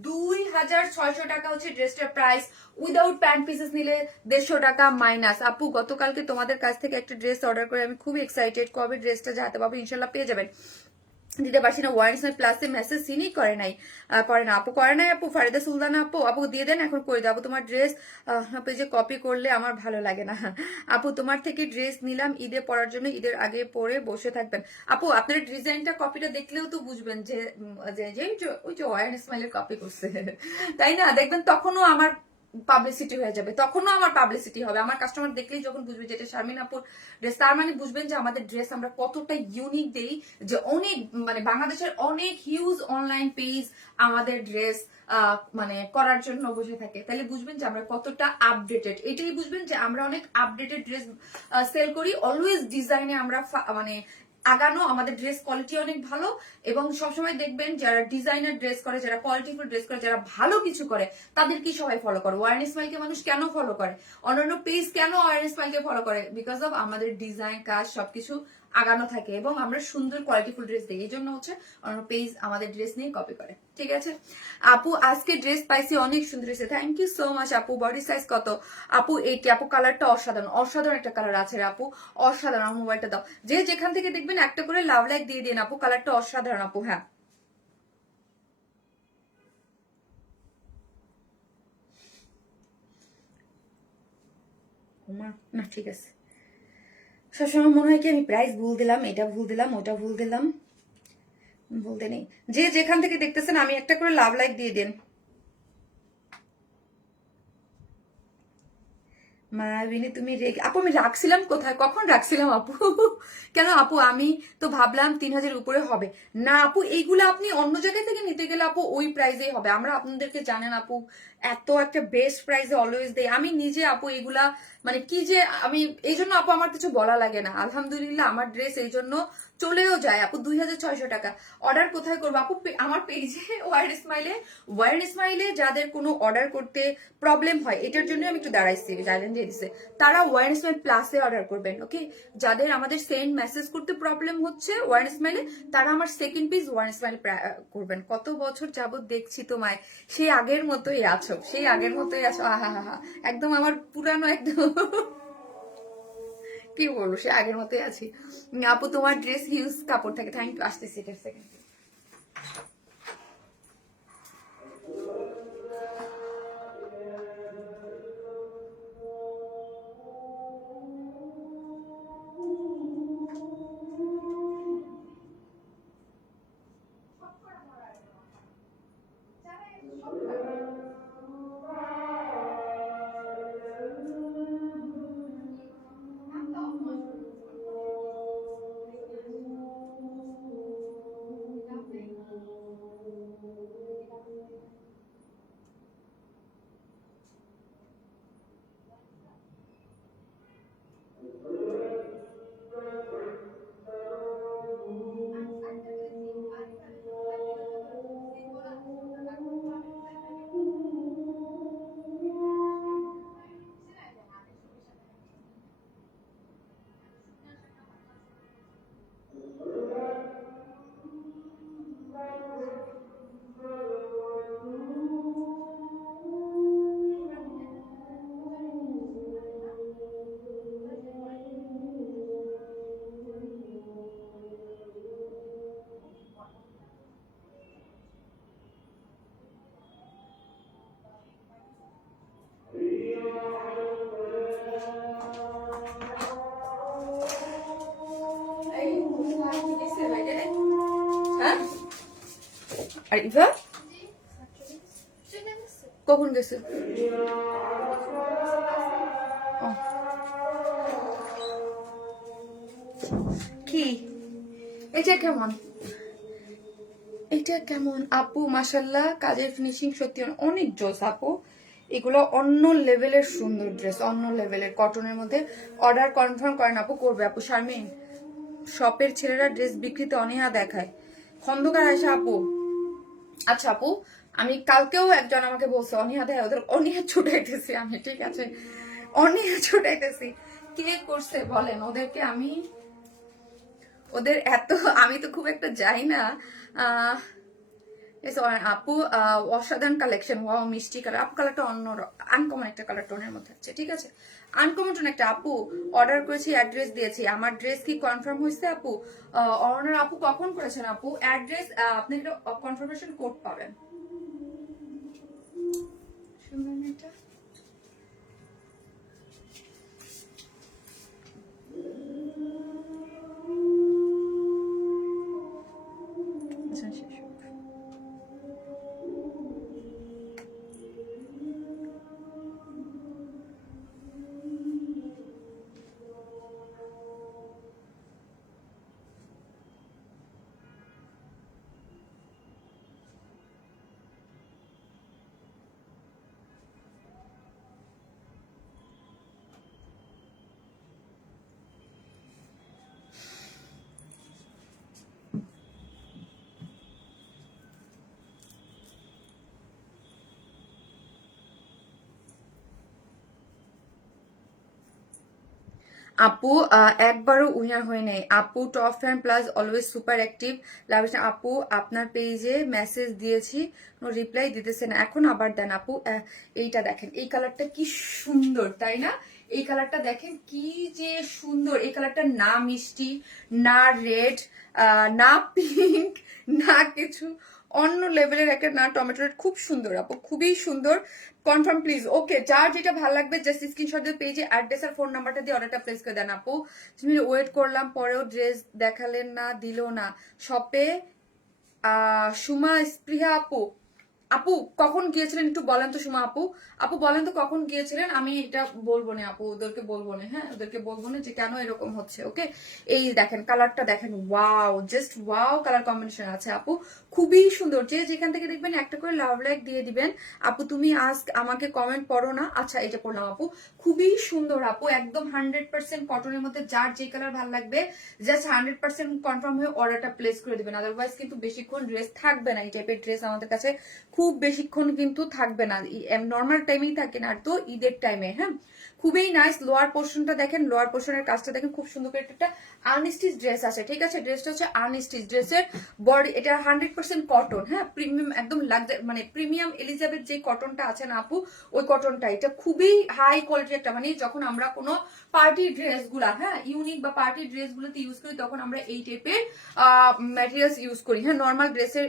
2600 টাকা হচ্ছে ড্রেসটার প্রাইস। উইদাউট প্যান্ট পিসেস নিলে 150 টাকা মাইনাস। আপু গতকালকে তোমাদের কাছ থেকে একটা ড্রেস অর্ডার করে আমি খুবই এক্সাইটেড, কবে ড্রেসটা যাতে পাবো, ইনশাল্লাহ পেয়ে যাবেন। দিতে পারছি না, ওয়ারেন্স প্লাসে মেসেজ সিনই করে নাই, করে না আপু, করে নাই আপু। ফারিদা সুলতানা আপু, আপু দিয়ে দেন, এখন করে দেবো। তোমার ড্রেস পেজে কপি করলে আমার ভালো লাগে না আপু। তোমার থেকে ড্রেস নিলাম ঈদে পরার জন্য, ঈদের আগে পরে বসে থাকবেন আপু। আপনার ডিজাইনটা কপিটা দেখলেও তো বুঝবেন যে ওই যে ওয়ারেন স্মাইলের কপি করছে তাই না, দেখবেন তখনও আমার পাবলিসিটি হয়ে যাবে, তখনও আমার পাবলিসিটি হবে। আমার কাস্টমার দেখলেই যখন বুঝবে যে এটা শারমিন আপুর ড্রেস, তার মানে বুঝবেন যে আমাদের ড্রেস আমরা কতটা ইউনিক দেই, যে অনেক মানে বাংলাদেশের অনেক হিউজ অনলাইন পেজ আমাদের ড্রেস মানে করার জন্য বসে থাকে, তাহলে বুঝবেন যে আমরা কতটা আপডেটেড। এটাই বুঝবেন যে আমরা অনেক আপডেটেড ড্রেস সেল করি, অলওয়েজ ডিজাইনে আমরা মানে আগানো, আমাদের ড্রেস কোয়ালিটি অনেক ভালো। এবং সবসময় দেখবেন যারা ডিজাইনার ড্রেস করে, যারা কোয়ালিটিফুল ড্রেস করে, যারা ভালো কিছু করে, তাদেরকে সবাই ফলো করে। ওয়ারেন স্মাইলকে মানুষ কেন ফলো করে, অন্যান্য পেজ কেন ওয়ারেন স্মাইলকে ফলো করে, বিকজ অফ আমাদের ডিজাইন কাজ সবকিছু আগানো থাকে এবং আমরা সুন্দর কোয়ালিটিফুল ড্রেস দিই, এই জন্য হচ্ছে অন্যান্য পেজ আমাদের ড্রেস নিয়ে কপি করে, ঠিক আছে। আপু আজকে ড্রেস পাইছি, অনেক সুন্দর হয়েছে, থ্যাংক ইউ সো মাচ আপু। বডি সাইজ কত আপু? 80 আপু। কালারটা অসাধারণ, অসাধারণ একটা কালার আছে রে আপু, অসাধারণ। মোবাইলটা দাও, যে যেখান থেকে দেখবেন একটা করে লাভ লাইক দিয়ে দিন আপু, কালারটা অসাধারণ আপু। হ্যাঁ না ঠিক আছে, সবসময় মনে হয় কি আমি প্রাইস ভুল দিলাম, এটা ভুল দিলাম, ওটা ভুল দিলাম, বলতে নেই। যে যেখান থেকে দেখতেছেন আমি একটা করে লাভ লাইক দিয়ে দিন। মায়াবিনী তুমি রেগে আপু? আমি রাখছিলাম কোথায়, কখন রাখছিলাম আপু কেন আপু, আমি তো ভাবলাম 3000 উপরে হবে না আপু। এইগুলো আপনি অন্য জায়গা থেকে নিতে গেলে আপু ওই প্রাইসেই হবে। আমরা আপনাদেরকে জানেন আপু এত একটা বেস্ট প্রাইসে অলওয়েজ দেই। আমি নিজে আপু এগুলা মানে কি যে আমি এই জন্য আপু আমার কিছু বলা লাগে না, আলহামদুলিল্লাহ আমার ড্রেস এই জন্য চলেও যায় আপু। 2600 টাকা। অর্ডার কোথায় করবো আপু? আমার পেজে ওয়ার স্মাইলে যাদের কোনো অর্ডার করতে প্রবলেম হয়, এটার জন্য আমি একটু দাঁড়াইছি, গাইডলাইন দিয়ে দিছে, তারা ওয়ার স্মাইল প্লাসে অর্ডার করবেন, ওকে। যাদের আমাদের সেন্ড মেসেজ করতে প্রবলেম হচ্ছে ওয়ার স্মাইলে, তারা আমার সেকেন্ড পেজ ওয়ার স্মাইল করবেন। কত বছর যাবত দেখছি তোমায়, সেই আগের মতোই আছো, সেই আগের মতোই আছো, আহা হা হা, একদম আমার পুরানো একদম কি বলবো, সে আগের মতোই আছি আপু। তোমার ড্রেস হিউজ কাপড় থাকে, থ্যাংক ইউ। আসতেছি এটা সেকেন্ড। হ্যাঁ আর ইভা কখন গেছে? কি এটা কেমন, এটা কেমন আপু? মাশাল্লাহ, কাজের ফিনিশিং সত্যি অনেক জোস আপু। এগুলো অন্য লেভেলের সুন্দর ড্রেস, অন্য লেভেলের কটনের মধ্যে। অর্ডার কনফার্ম করেন আপু? করবে আপু শারমিন। শপের ছেলেরা ড্রেস বিক্রিতে অনীহা দেখায়। খন্দকার আয়সা আপু, আচ্ছা আপু, আমি কালকেও একজন আমাকে বলছে অনীহা দেয়, ওদের অনীহা ছুটাইতেছি আমি, ঠিক আছে, অনীহা ছুটাইতেছি। কে করছে বলেন ওদেরকে? আমি ওদের এত, আমি তো খুব একটা যাই না। আহ আপু অসাধারণ কালেকশন, ওয়াও মিষ্টি কালার। আপু কালারটা অন্য আনকমন একটা কালার টোনের মধ্যে আছে, ঠিক আছে, আনকমন টোন একটা। আপু অর্ডার করেছি, অ্যাড্রেস দিয়েছি, আমার ড্রেস কি কনফার্ম হয়েছে আপু? অর্ডার আপু কখন করেছেন আপু? অ্যাড্রেস আপনি একটা কনফার্মেশন কোড পাবেন। সুন্দর মেয়েটা, আচ্ছা শেষ হোক। আপু একবারও উইনার হয়ে নেই আপু, top fan plus always super active. Lavish আপু আপনার পেজে মেসেজ দিয়েছি, রিপ্লাই দিতেছে না, এখন আবার দেন আপু। এইটা দেখেন, এই কালারটা কি সুন্দর তাই না? এই কালারটা দেখেন কি যে সুন্দর। এই কালারটা না মিষ্টি, না রেড, না পিঙ্ক, না কিছু, অন্য লেভেলের একটা না টমেটো রেড, খুব সুন্দর আপু, খুবই সুন্দর। Confirm please. ওকে, যার যেটা ভালো লাগবে জাস্ট স্ক্রিনশট দিয়ে পেজে অ্যাড্রেস আর ফোন নাম্বারটা দিয়ে অর্ডারটা প্লেস করে দেন আপু। তুমি ওয়েট করলাম, পরেও ড্রেস দেখালেন না, দিল না শপে। সুমা স্পৃহা আপু, আপু কখন গিয়েছিলেন একটু বলেন তো সুমা আপু। আপু বলেন তো কখন গিয়েছিলেন, আমি এটা বলবো না আপু, ওদেরকে বলবো না, হ্যাঁ ওদেরকে বলবো না যে কেন এরকম হচ্ছে। ওকে, এই দেখেন কালারটা দেখেন, wow, just wow colour combination আছে আপু, খুবই সুন্দর। যে যেখান থেকে দেখবেন একটা করে লাভ লাইক দিয়ে দিবেন। আপু তুমি আজ আমাকে কমেন্ট পড়ো না, আচ্ছা এটা পড়লাম আপু, খুবই সুন্দর আপু, একদম 100% কটনের মধ্যে। যার যে কালার ভালো লাগবে জাস্ট 100% কনফার্ম হয়ে অর্ডারটা প্লেস করে দিবেন, আদারওয়াইজ কিন্তু বেশিক্ষণ ড্রেস থাকবে না। এই টাইপের ড্রেস আমাদের কাছে খুব বেশিক্ষণ কিন্তু থাকবে না, নর্মাল টাইমেই থাকে না, আর তো ঈদের টাইমে। হ্যাঁ, খুবই নাইস। লোয়ার পোর্শনটা দেখেন, লোয়ার পোর্শনের কাজটা দেখেন, খুব সুন্দর করে একটা আনস্টিচ ড্রেস আছে, ঠিক আছে, ড্রেসটা হচ্ছে আনস্টিচ। ড্রেসের বডি এটা 100% কটন, হ্যাঁ, প্রিমিয়াম একদম মানে প্রিমিয়াম এলিজাবেথ যে কটনটা আছে না আপু, ওই কটনটা। এটা খুবই হাই কোয়ালিটি একটা, মানে যখন আমরা কোনো পার্টি ড্রেস গুলা, হ্যাঁ ইউনিক বা পার্টি ড্রেস গুলোতে ইউজ করি, তখন আমরা এই টাইপের ম্যাটেরিয়ালস ইউজ করি। হ্যাঁ, নর্মাল ড্রেসের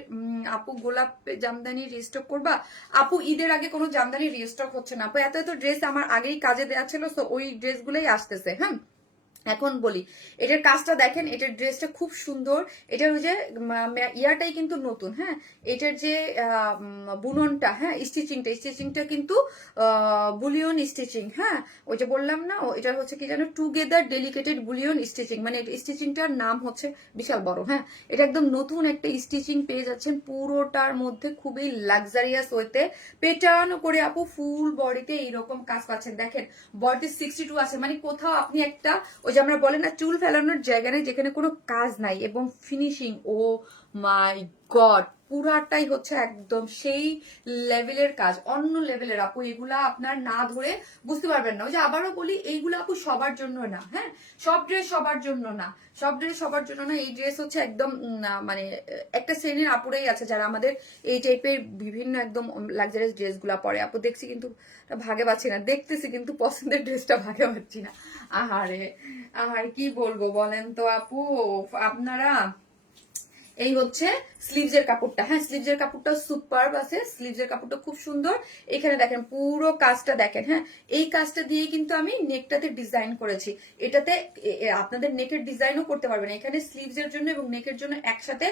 আপু গোলাপ জামদানি রিস্টক করবা আপু? ঈদের আগে কোনো জামদানি রিস্টক হচ্ছে না আপু, এত এত ড্রেস আমার আগেই কাজে দেওয়া ছিল, তো ওই ড্রেসগুলোই আসতেছে। হ্যাঁ, এখন বলি, এটার কাজটা দেখেন, এটার ড্রেসটা খুব সুন্দর। এটার ওই যে ইয়াটাই কিন্তু নতুন, হ্যাঁ, এটার যে বুননটা, হ্যাঁ স্টিচিংটা কিন্তু বুলিয়ন স্টিচিং। হ্যাঁ, ওই যে বললাম না, এটা হচ্ছে কি জানো, টুগেদার ডেলিকেটেড বুলিয়ন স্টিচিং, মানে স্টিচিংটার নাম হচ্ছে বিশাল বড়। হ্যাঁ, এটা একদম নতুন একটা স্টিচিং পেয়ে যাচ্ছেন, পুরোটার মধ্যে খুবই লাক্সারিয়াস ওয়েতে পেটানো করে আপু ফুল বডিতে এইরকম কাজ পাচ্ছেন। দেখেন বডিতে 62 আছে, মানে কোথাও আপনি একটা ওই যে আমরা বলে না চুল ফেলানোর জায়গা নেই, যেখানে কোনো কাজ নাই, এবং ফিনিশিং, ও মাই গড, পুরাটাই হচ্ছে একদম সেই লেভেলের কাজ, অন্য লেভেলের আপু। এগুলা আপনার না ধরে বুঝতে পারবেন না। ওই যে আবারও বলি, এইগুলো আপু সবার জন্য না, হ্যাঁ সব ড্রেস সবার জন্য না, সব ড্রেস সবার জন্য না। এই ড্রেস হচ্ছে একদম মানে একটা শ্রেণীর আপুরাই আছে যারা আমাদের এই টাইপের বিভিন্ন একদম লাক্সারিয়াস ড্রেস গুলা পরে আপু। দেখছি কিন্তু ভাগে পাচ্ছি না, দেখতেছি কিন্তু পছন্দের ড্রেসটা ভাগে পাচ্ছি না। আহারে আহারে, কি বলবো বলেন তো আপু আপনারা। এই হচ্ছে স্লিভস এর কাপড়টা, হ্যাঁ স্লিভস এর কাপড়টা সুপার আছে, স্লিভস এর কাপড়টা খুব সুন্দর। এখানে দেখেন পুরো কাজটা দেখেন, হ্যাঁ এই কাজটা দিয়ে কিন্তু আমি নেকটাতে ডিজাইন করেছি। এটাতে আপনাদের নেকের ডিজাইনও করতে পারবেন, এখানে স্লিভস এর জন্য এবং নেকের জন্য একসাথে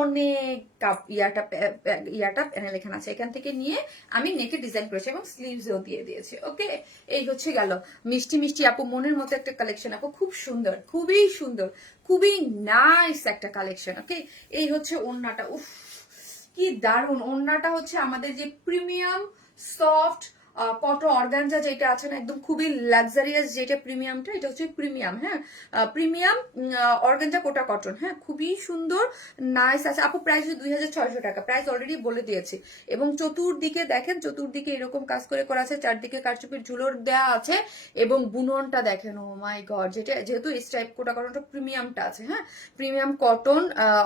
অনেক ইয়াটা প্যানেল এখানে আছে, এখান থেকে নিয়ে আমি নেকে ডিজাইন করেছি এবং স্লিভসেও দিয়ে দিয়েছি। ওকে, এই হচ্ছে গেল মিষ্টি মিষ্টি আপু, মনের মতো একটা কালেকশন আপু, খুব সুন্দর, খুবই সুন্দর, খুবই নাইস একটা কালেকশন। ওকে, এই হচ্ছে ওড়নাটা, উফ কি দারুন ওড়নাটা, হচ্ছে আমাদের যে প্রিমিয়াম সফট কটন অর্গানজা যেটা আছে না একদম খুবই লাক্সারিয়াস, যেটা প্রিমিয়ামটা, এটা হচ্ছে প্রিমিয়াম, হ্যাঁ প্রিমিয়াম অর্গানজা কোটা কটন, হ্যাঁ খুবই সুন্দর নাইস আছে আপু। প্রাইস 2600 টাকা, প্রাইস অলরেডি বলে দিয়েছি। এবং চতুর্দিকে দেখেন, চতুর্দিকে এরকম কাজ করে করা আছে, চারদিকে কারচুপির ঝুলোর দেয়া আছে, এবং বুননটা দেখেন, ও মাই গড, যেটা যেহেতু স্ট্রাইপ কোটা কটনটা প্রিমিয়ামটা আছে, হ্যাঁ প্রিমিয়াম কটন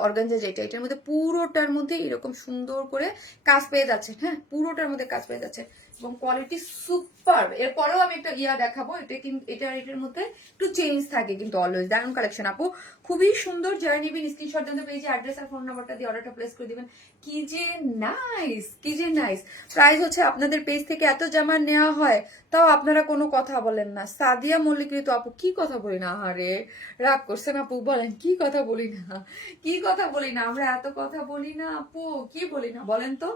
অর্গানজা যেটা, এটার মধ্যে পুরোটার মধ্যে এরকম সুন্দর করে কাজ পেয়ে যাচ্ছে, হ্যাঁ পুরোটার মধ্যে কাজ পেয়ে যাচ্ছে, এবং কোয়ালিটি সুপার। এরপরেও আমি একটা দেখাবো, এটা কিন্তু এটার মধ্যে একটু চেঞ্জ থাকে কিন্তু অলওয়েজ। দারুন কালেকশন আপু, খুবই সুন্দর। যারা নিবেন স্ক্রিনশট জানতে পেয়েছি, অ্যাড্রেস আর ফোন নাম্বারটা দিয়ে অর্ডারটা প্লেস করে দিবেন। কি যে নাইস, কি যে নাইস। প্রাইস হচ্ছে আপনাদের পেজ থেকে এত জামা নেওয়া হয়, তাও আপনারা কোনো কথা বলেন না। সাদিয়া মল্লিক ঋতু আপু, কি কথা বলি না, আরে রাগ করছেন আপু, বলেন কি কথা বলি না, কি কথা বলি না, আমরা এত কথা বলি না আপু, কি বলি না বলেন তো,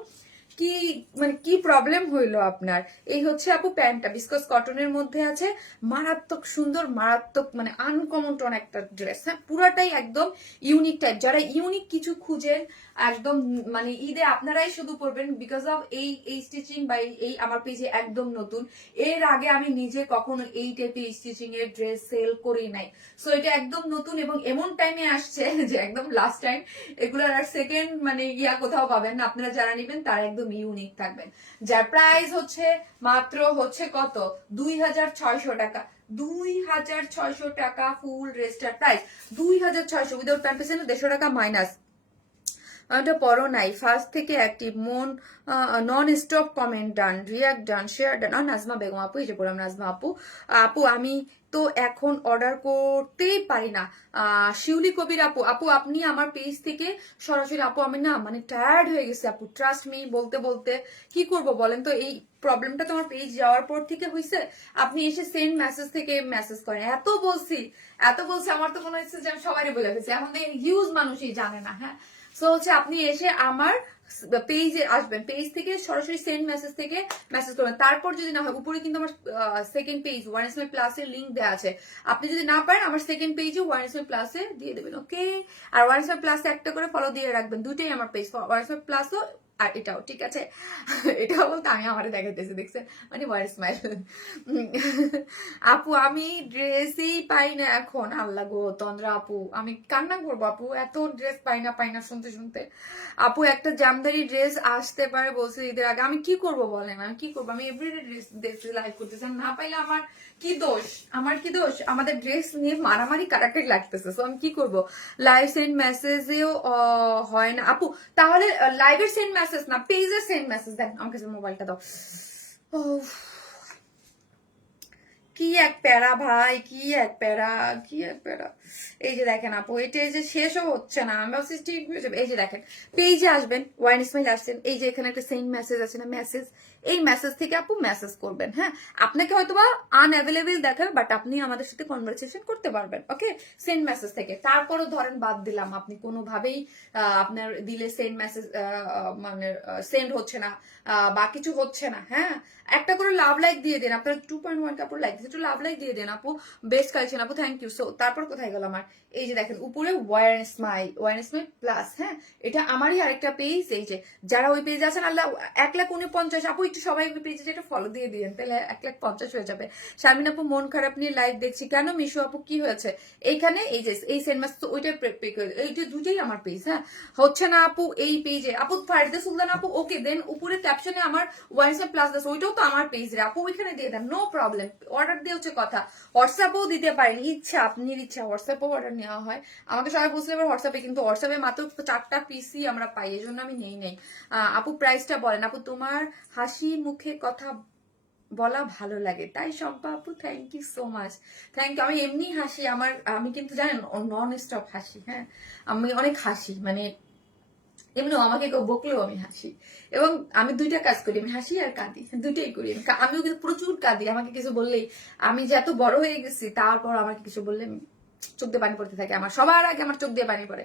কি মানে কি প্রবলেম হইলো আপনার? এই হচ্ছে আপু প্যান্টটা, বিস্কস কটনের মধ্যে আছে, মারাত্মক সুন্দর, মারাত্মক মানে আনকমন টোন একটা ড্রেস, হ্যাঁ পুরাটাই একদম ইউনিক টাইপ। যারা ইউনিক কিছু খুঁজেন একদম মানে ঈদে আপনারাই শুধু পরবেন, বিকজ অফ এই স্টিচিং বা এই আমার পেজে একদম নতুন। এর আগে আমি নিজে কখনো এই টাইপের স্টিচিং এর ড্রেস সেল করি নাই, সো এটা একদম নতুন, এবং এমন টাইমে আসছে যে একদম লাস্ট টাইম, এগুলোর আর সেকেন্ড মানে কোথাও পাবেন না। আপনারা যারা নিবেন তারা একদম ইউনিক থাকবেন। যার প্রাইস হচ্ছে মাত্র হচ্ছে কত, 2600 টাকা, 2600 টাকা ফুল ড্রেসটার প্রাইস, 2600 উইদাউট প্যান্ট পেছনে 150 টাকা মাইনাস। এটা পড়ো নাই, ফার্স্ট থেকে অ্যাক্টিভ, মন নন স্টপ কমেন্ট ডান, রিয়াক্ট ডান, শেয়ার ডান। নাজমা বেগম আপু, এই যে বললাম নাজমা আপু। আপু আমি তো এখন অর্ডার করতেই পারি না। শিউলি কবির আপু, আপু আপনি আমার পেজ থেকে সরাসরি, আপু আমি না মানে টায়ার্ড হয়ে গেছে আপু, ট্রাস্ট মি, বলতে বলতে কি করব বলেন তো। এই প্রবলেমটা তোমার পেজ যাওয়ার পর থেকে হয়েছে, আপনি এসে সেন্ড মেসেজ থেকে মেসেজ করেন, এত বলছি আমার তো মনে হচ্ছে যে আমি সবারই বলে ফেলছি, এখন হিউজ মানুষই জানে না, হ্যাঁ। সো হচ্ছে আপনি এসে আমার পেজে আসবেন, পেজ থেকে সরাসরি সেন্ড মেসেজ থেকে মেসেজ করবেন। তারপর যদি না হয়, উপরে কিন্তু আমার সেকেন্ড পেজ ওয়ান এস মাই প্লাস এর লিঙ্ক দেওয়া আছে, আপনি যদি না পারেন আমার সেকেন্ড পেজে ওয়ান এস মাই প্লাস এ দিয়ে দেবেন, ওকে। আর ওয়ান এস মাই প্লাস একটা করে ফলো দিয়ে রাখবেন, দুটোই আমার পেজ, ওয়ান এস মাই প্লাসও আর এটাও, ঠিক আছে। এটাও বলতে আমি আমার দেখাইতেছি, দেখছেন মানে ওয়ার স্মাইল। আপু আমি ড্রেসই পাই না এখন, আল্লাহ গো তন্দ্রা আপু, আমি কান্না করবো আপু, এত ড্রেস পাই না শুনতে শুনতে। আপু একটা জামদানি ড্রেস আসতে পারে বলছে ঈদের আগে, আমি কি করব বলেন, আমি কি করবো, আমি এভরিডে ড্রেস দেখতে লাইভ করতেছি, না পাইলে আমার কি দোষ, আমার কি দোষ, আমাদের ড্রেস নিয়ে মারামারি কাটাকাটি লাগতেছে, সো আমি কি করব। লাইভ সেন্ড মেসেজেও হয় না আপু, তাহলে লাইভের সেন্ড মেসেজ না, পেজের সেন্ড মেসেজ দেন, আমার কাছে মোবাইলটা দাও। কি এক প্যারা ভাই, কি এক প্যারা, কি এক প্যারা। এই যে দেখেন আপু, এটা এই যে শেষও হচ্ছে না, আমি ভাবছি ঠিক হয়ে যাবে। এই যে দেখেন, পেজে আসবেন, ওয়াইন স্মাইল আসছেন, এই যে এখানে একটা সেন্ড মেসেজ আছে না, মেসেজ, এই মেসেজ থেকে আপু মেসেজ করবেন, হ্যাঁ আপনাকে হয়তোবা আনঅ্যাভেলেবেল দেখাবে, বাট আপনি আমাদের সাথে কনভারসেশন করতে পারবেন, ওকে সেন্ড মেসেজ থেকে। তারপরও ধরেন বাদ দিলাম, আপনি কোনোভাবেই আপনার দিলে সেন্ড মেসেজ মানে সেন্ড হচ্ছে না বা কিছু হচ্ছে না, হ্যাঁ একটা করে লাভ লাইক দিয়ে দেন, আপনার 2.1 কাপড় লাইক দিচ্ছে, একটু লাভ লাইক দিয়ে দেন আপু, বেস্ট কালেকশন আপু, থ্যাংক ইউ। সো তারপর কোথায় গেল আমার, এই যে দেখেন উপরে ওয়ার স্মাইল প্লাস, হ্যাঁ এটা আমারই আরেকটা পেজ, এই যে যারা ওই পেজে আছেন, আল্লাহ 1,49,000 আপু, একটু সবাই ওই পেজে যেটা ফলো দিয়ে দিন, তাহলে 1,50,000 হয়ে যাবে। শারমিন আপু মন খারাপ নিয়ে লাইভ দেখছি কেন, মিশু আপু কি হয়েছে, এইখানে এই যে এই সেন্ড মেসেজ, ওইটা এইটা দুটোই আমার পেজ, হ্যাঁ হচ্ছে না আপু এই পেজে, আপু ফারিদা সুলতান আপু, ওকে দেন উপরে ক্যাপশনে আমার ওয়াইন প্লাস দাস, ওইটাও তো আমার পেজ রে আপু, ওইখানে দিয়ে দেন, নো প্রবলেম। অর্ডার দিয়ে হচ্ছে কথা, হোয়াটসঅ্যাপেও দিতে পারেন, ইচ্ছা আপনার ইচ্ছা, হোয়াটসঅ্যাপেও অর্ডার নেওয়া হয়। আমাকে সবাই বুঝতে পারে হোয়াটসঅ্যাপে, কিন্তু হোয়াটসঅ্যাপে মাত্র 4টা পিসি আমরা পাই, এই জন্য আমি নেই। আপু প্রাইসটা বলেন আপু, তোমার হাসি মুখে কথা বলা ভালো লাগে তাই শম্পা আপু, thank you so much, thank you. আমি এমনি হাসি, আমি কিন্তু জানেন নন স্টপ হাসি, হ্যাঁ আমি অনেক হাসি, মানে এমনি আমাকে কেউ বকলেও আমি হাসি, এবং আমি দুইটা কাজ করি, আমি হাসি আর কাঁদি, দুইটাই করি। আমিও কিন্তু প্রচুর কাঁদি, আমাকে কিছু বললেই, আমি যে এত বড় হয়ে গেছি তারপর আমাকে কিছু বললে চোখ দিয়ে পানি পড়তে থাকে, আমার সবার আগে আমার চোখ দিয়ে পানি পড়ে,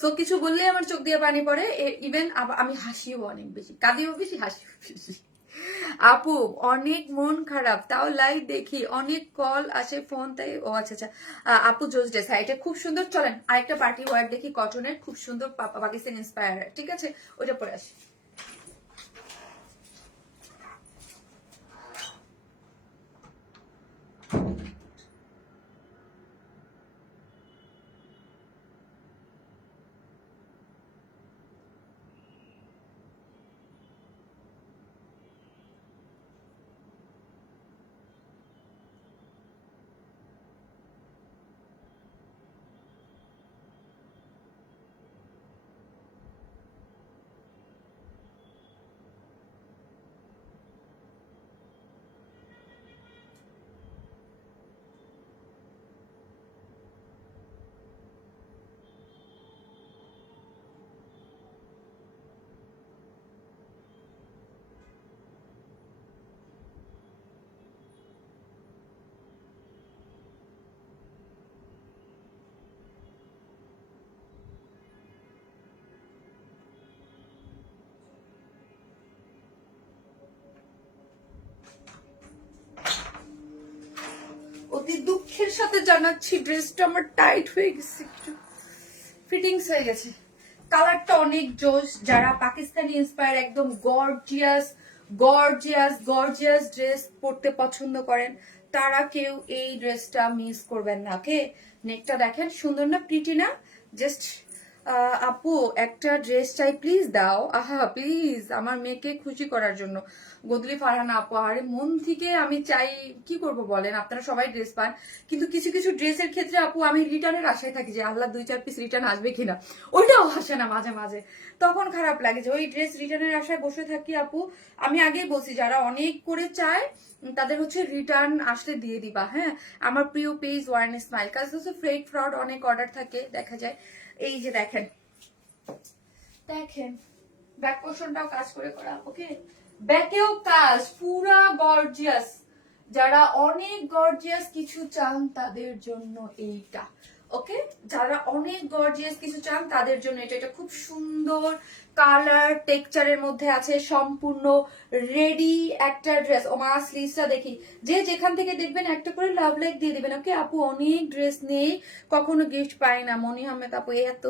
সো কিছু বললে আমার চোখ দিয়ে পানি পড়ে। ইভেন আমি হাসিও অনেক বেশি, কাঁদিও বেশি, হাসিও বেশি। আপু অনেক মন খারাপ, তাও লাইভ দেখি, অনেক কল আসে ফোন, তাই ও আচ্ছা। আপু জোস ড্রেস, হ্যাঁ এটা খুব সুন্দর, চলেন আরেকটা পার্টি ওয়ার দেখি কটনের, খুব সুন্দর পাকিস্তান ইন্সপায়ার, ঠিক আছে ওইটা পরে আসি। দুঃখের সাথে জানাচ্ছি ড্রেসটা আমার টাইট হয়ে গেছে, একটু ফিটিংস হয়ে গেছে। কালারটা অনেক জোশ। যারা পাকিস্তানি ইন্সপায়ার একদম গর্জিয়াস গর্জিয়াস গর্জিয়াস ড্রেস পরতে পছন্দ করেন তারা কেউ এই ড্রেসটা মিস করবেন না। ওকে, নেকটা দেখেন সুন্দর না, প্রিটি না? জাস্ট আপু একটা ড্রেস চাই প্লিজ দাও। আহা প্লিজ, আমার মেয়েকে খুশি করার জন্য। গোদলি ফারহানা আপু, আরে মন থেকে আমি চাই, কি করব বলেন, আপনারা সবাই ড্রেস পান, কিন্তু কিছু কিছু ড্রেসের ক্ষেত্রে আপু আমি রিটার্নের আশায় থাকি যে আল্লাহ 2-4 পিস রিটার্ন আসবে কিনা, ওইটাও আসে না মাঝে মাঝে, তখন খারাপ লাগে যে ওই ড্রেস রিটার্নের আশায় বসে থাকি। আপু আমি আগেই বলছি যারা অনেক করে চায় তাদের হচ্ছে রিটার্ন আসলে দিয়ে দিবা। হ্যাঁ, আমার প্রিয় পেজ ওয়ার্ন স্মাইল, কাজ হচ্ছে ফ্রেক ফ্রড অনেক অর্ডার থাকে দেখা যায়। এই যে দেখেন দেখেন ব্যাক পোর্শনটাও কাজ করে করা। ওকে, ব্যাকেও কাজ পুরা গর্জিয়াস। যারা অনেক গর্জিয়াস কিছু চান তাদের জন্য এইটা। ওকে, যারা অনেক গর্জিয়াস কিছু চান তাদের জন্য এটা। এটা খুব সুন্দর কালার টেক্সচারের মধ্যে আছে, সম্পূর্ণ রেডি একটা ড্রেস। ও মা, স্লিভসটা দেখি, যে যেখান থেকে দেখবেন একটা করে লাভ লাইক দিয়ে দিবেন। ওকে আপু, অনেক ড্রেস নেই, কখনো গিফট পাই না। মনি আহমেদ আপু, এত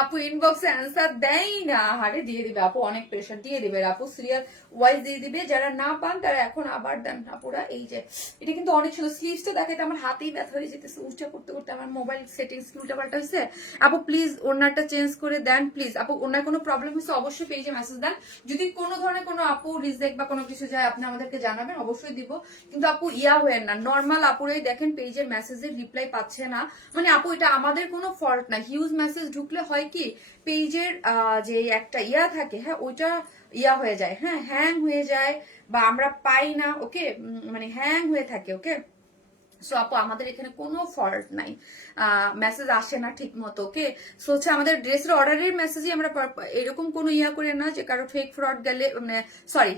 আপু ইনবক্সে অ্যান্সার দেয় না, হারে দিয়ে দিবে আপু, অনেক প্রেশার দিয়ে দিবে আপু, সিরিয়াল ওয়াইজ দিয়ে দিবে। যারা না পান তারা এখন আবার দেন আপুরা। এই যে এটা কিন্তু অনেক সুন্দর। স্লিভসটা দেখাতে আমার হাতেই ব্যথা হয়ে যেতেছে, উল্টা করতে করতে আমার মোবাইল সেটিংস উল্টা পাল্টা হয়েছে। আপু প্লিজ ওনারটা চেঞ্জ করে দেন প্লিজ। আপু ওনার কোনো প্রবলেম হয়েছে অবশ্যই পেজে মেসেজ দেন। যদি কোনো ধরনের কোনো আপু রিজেক্ট বা কোনো কিছু যায় আপনি আমাদেরকে জানাবেন, অবশ্যই দিব। কিন্তু আপু ইয়া হয়েন না, নর্মাল আপুরাই দেখেন পেজের মেসেজের রিপ্লাই পাচ্ছে না, মানে আপু এটা আমাদের কোনো ফল্ট না। হিউজ মেসেজ ঢুকলে হয় কি পেজের যে একটা ইয়া থাকে, হ্যাঁ ওইটা ইয়া হয়ে যায়, হ্যাঁ হ্যাং হয়ে যায়, বা আমরা পাই না। ওকে, মানে হ্যাং হয়ে থাকে। ওকে, সো আপু আমাদের এখানে কোনো ফল্ট নাই, মেসেজ আসে না ঠিক মতো। ওকে, সো হচ্ছে আমাদের ড্রেসের অর্ডারের মেসেজই আমরা এরকম কোনো ইয়া করে না যে কারো ফেক ফ্রড গেলে, মানে সরি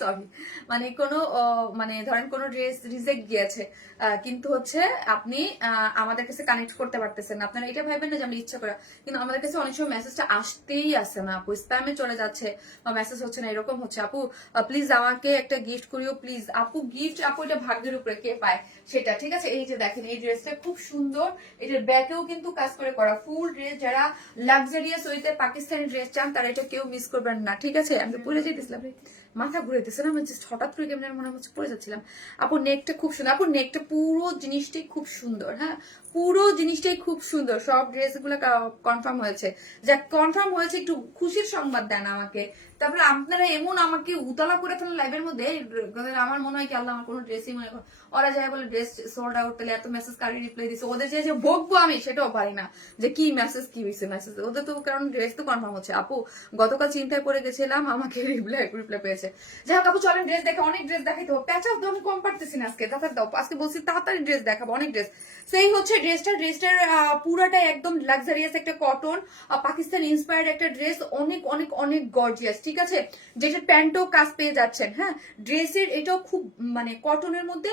সরি, মানে কোনো মানে ধরেন কোনো ড্রেস রিজেক্ট গিয়েছে, কিন্তু হচ্ছে আপনি আমাদের কাছে কানেক্ট করতে পারতেছেন না, আপনারা এটা ভাবেন না যে আমরা ইচ্ছা করা, কিন্তু আমাদের কাছে অনেক সময় মেসেজটা আসতেই আসে না আপু, স্প্যামে চলে যাচ্ছে বা মেসেজ হচ্ছে না, এরকম হচ্ছে। আপু প্লিজ আমাকে একটা গিফট করিও প্লিজ। আপু গিফট আপু এটা ভাগ্যের উপরে কে পায় সেটা, ঠিক আছে। এই যে দেখেন এই ড্রেসটা খুব সুন্দর, এটার ব্যাকেও কিন্তু কাজ করে করা ফুল ড্রেস। যারা লাক্সারিয়াস ওইতে পাকিস্তানি ড্রেস চান তারা এটা কেউ মিস করবেন না, ঠিক আছে। আমি পরে যেতেছিলাম, মাথা ঘুরেতেছে না, আমি জাস্ট হঠাৎ করে কেমন মনে হচ্ছে পড়ে যাচ্ছিলাম। আপু নেকটা খুব সুন্দর, আপু নেকটা পুরো জিনিসটাই খুব সুন্দর, হ্যাঁ পুরো জিনিসটাই খুব সুন্দর। সব ড্রেসগুলো কনফার্ম হয়েছে, যা কনফার্ম হয়েছে একটু খুশির সংবাদ দেন আমাকে। তারপরে আপনারা এমন আমাকে উতলা করে ফেলেন লাইভের মধ্যে, আমার মনে হয় কি আল্লাহ আমার কোনো ড্রেসই মনে করেন, ওরা যায় বলে ড্রেস সোল্ড আউট, তাহলে এত মেসেজ কারি রিপ্লাই দিচ্ছে, ওদের যে ভোগবো আমি সেটাও পারি না যে কি মেসেজ কি হয়েছে মেসেজ, ওদের তো কারণ ড্রেস তো কনফার্ম হচ্ছে। আপু গতকাল চিন্তায় পড়ে গেছিলাম, আমাকে রিপ্লাই পেয়েছে। যাই হোক আপু চলেন ড্রেস দেখে, অনেক ড্রেস দেখাইতে হবে, প্যাচাও তো আমি কম পারতেছি না আজকে, তাড়াতাড়ি দাও, আজকে বলছি তাড়াতাড়ি ড্রেস দেখাবো, অনেক ড্রেস। সেই হচ্ছে ড্রেসটার পুরাটাই একদম লাক্সারিয়াস একটা কটন পাকিস্তান ইন্সপায়ার্ড একটা ড্রেস, অনেক অনেক অনেক গর্জিয়াস, ঠিক আছে। যেটা প্যান্টও কাজ পেয়ে যাচ্ছেন, হ্যাঁ ড্রেসের এটাও খুব মানে কটনের মধ্যে,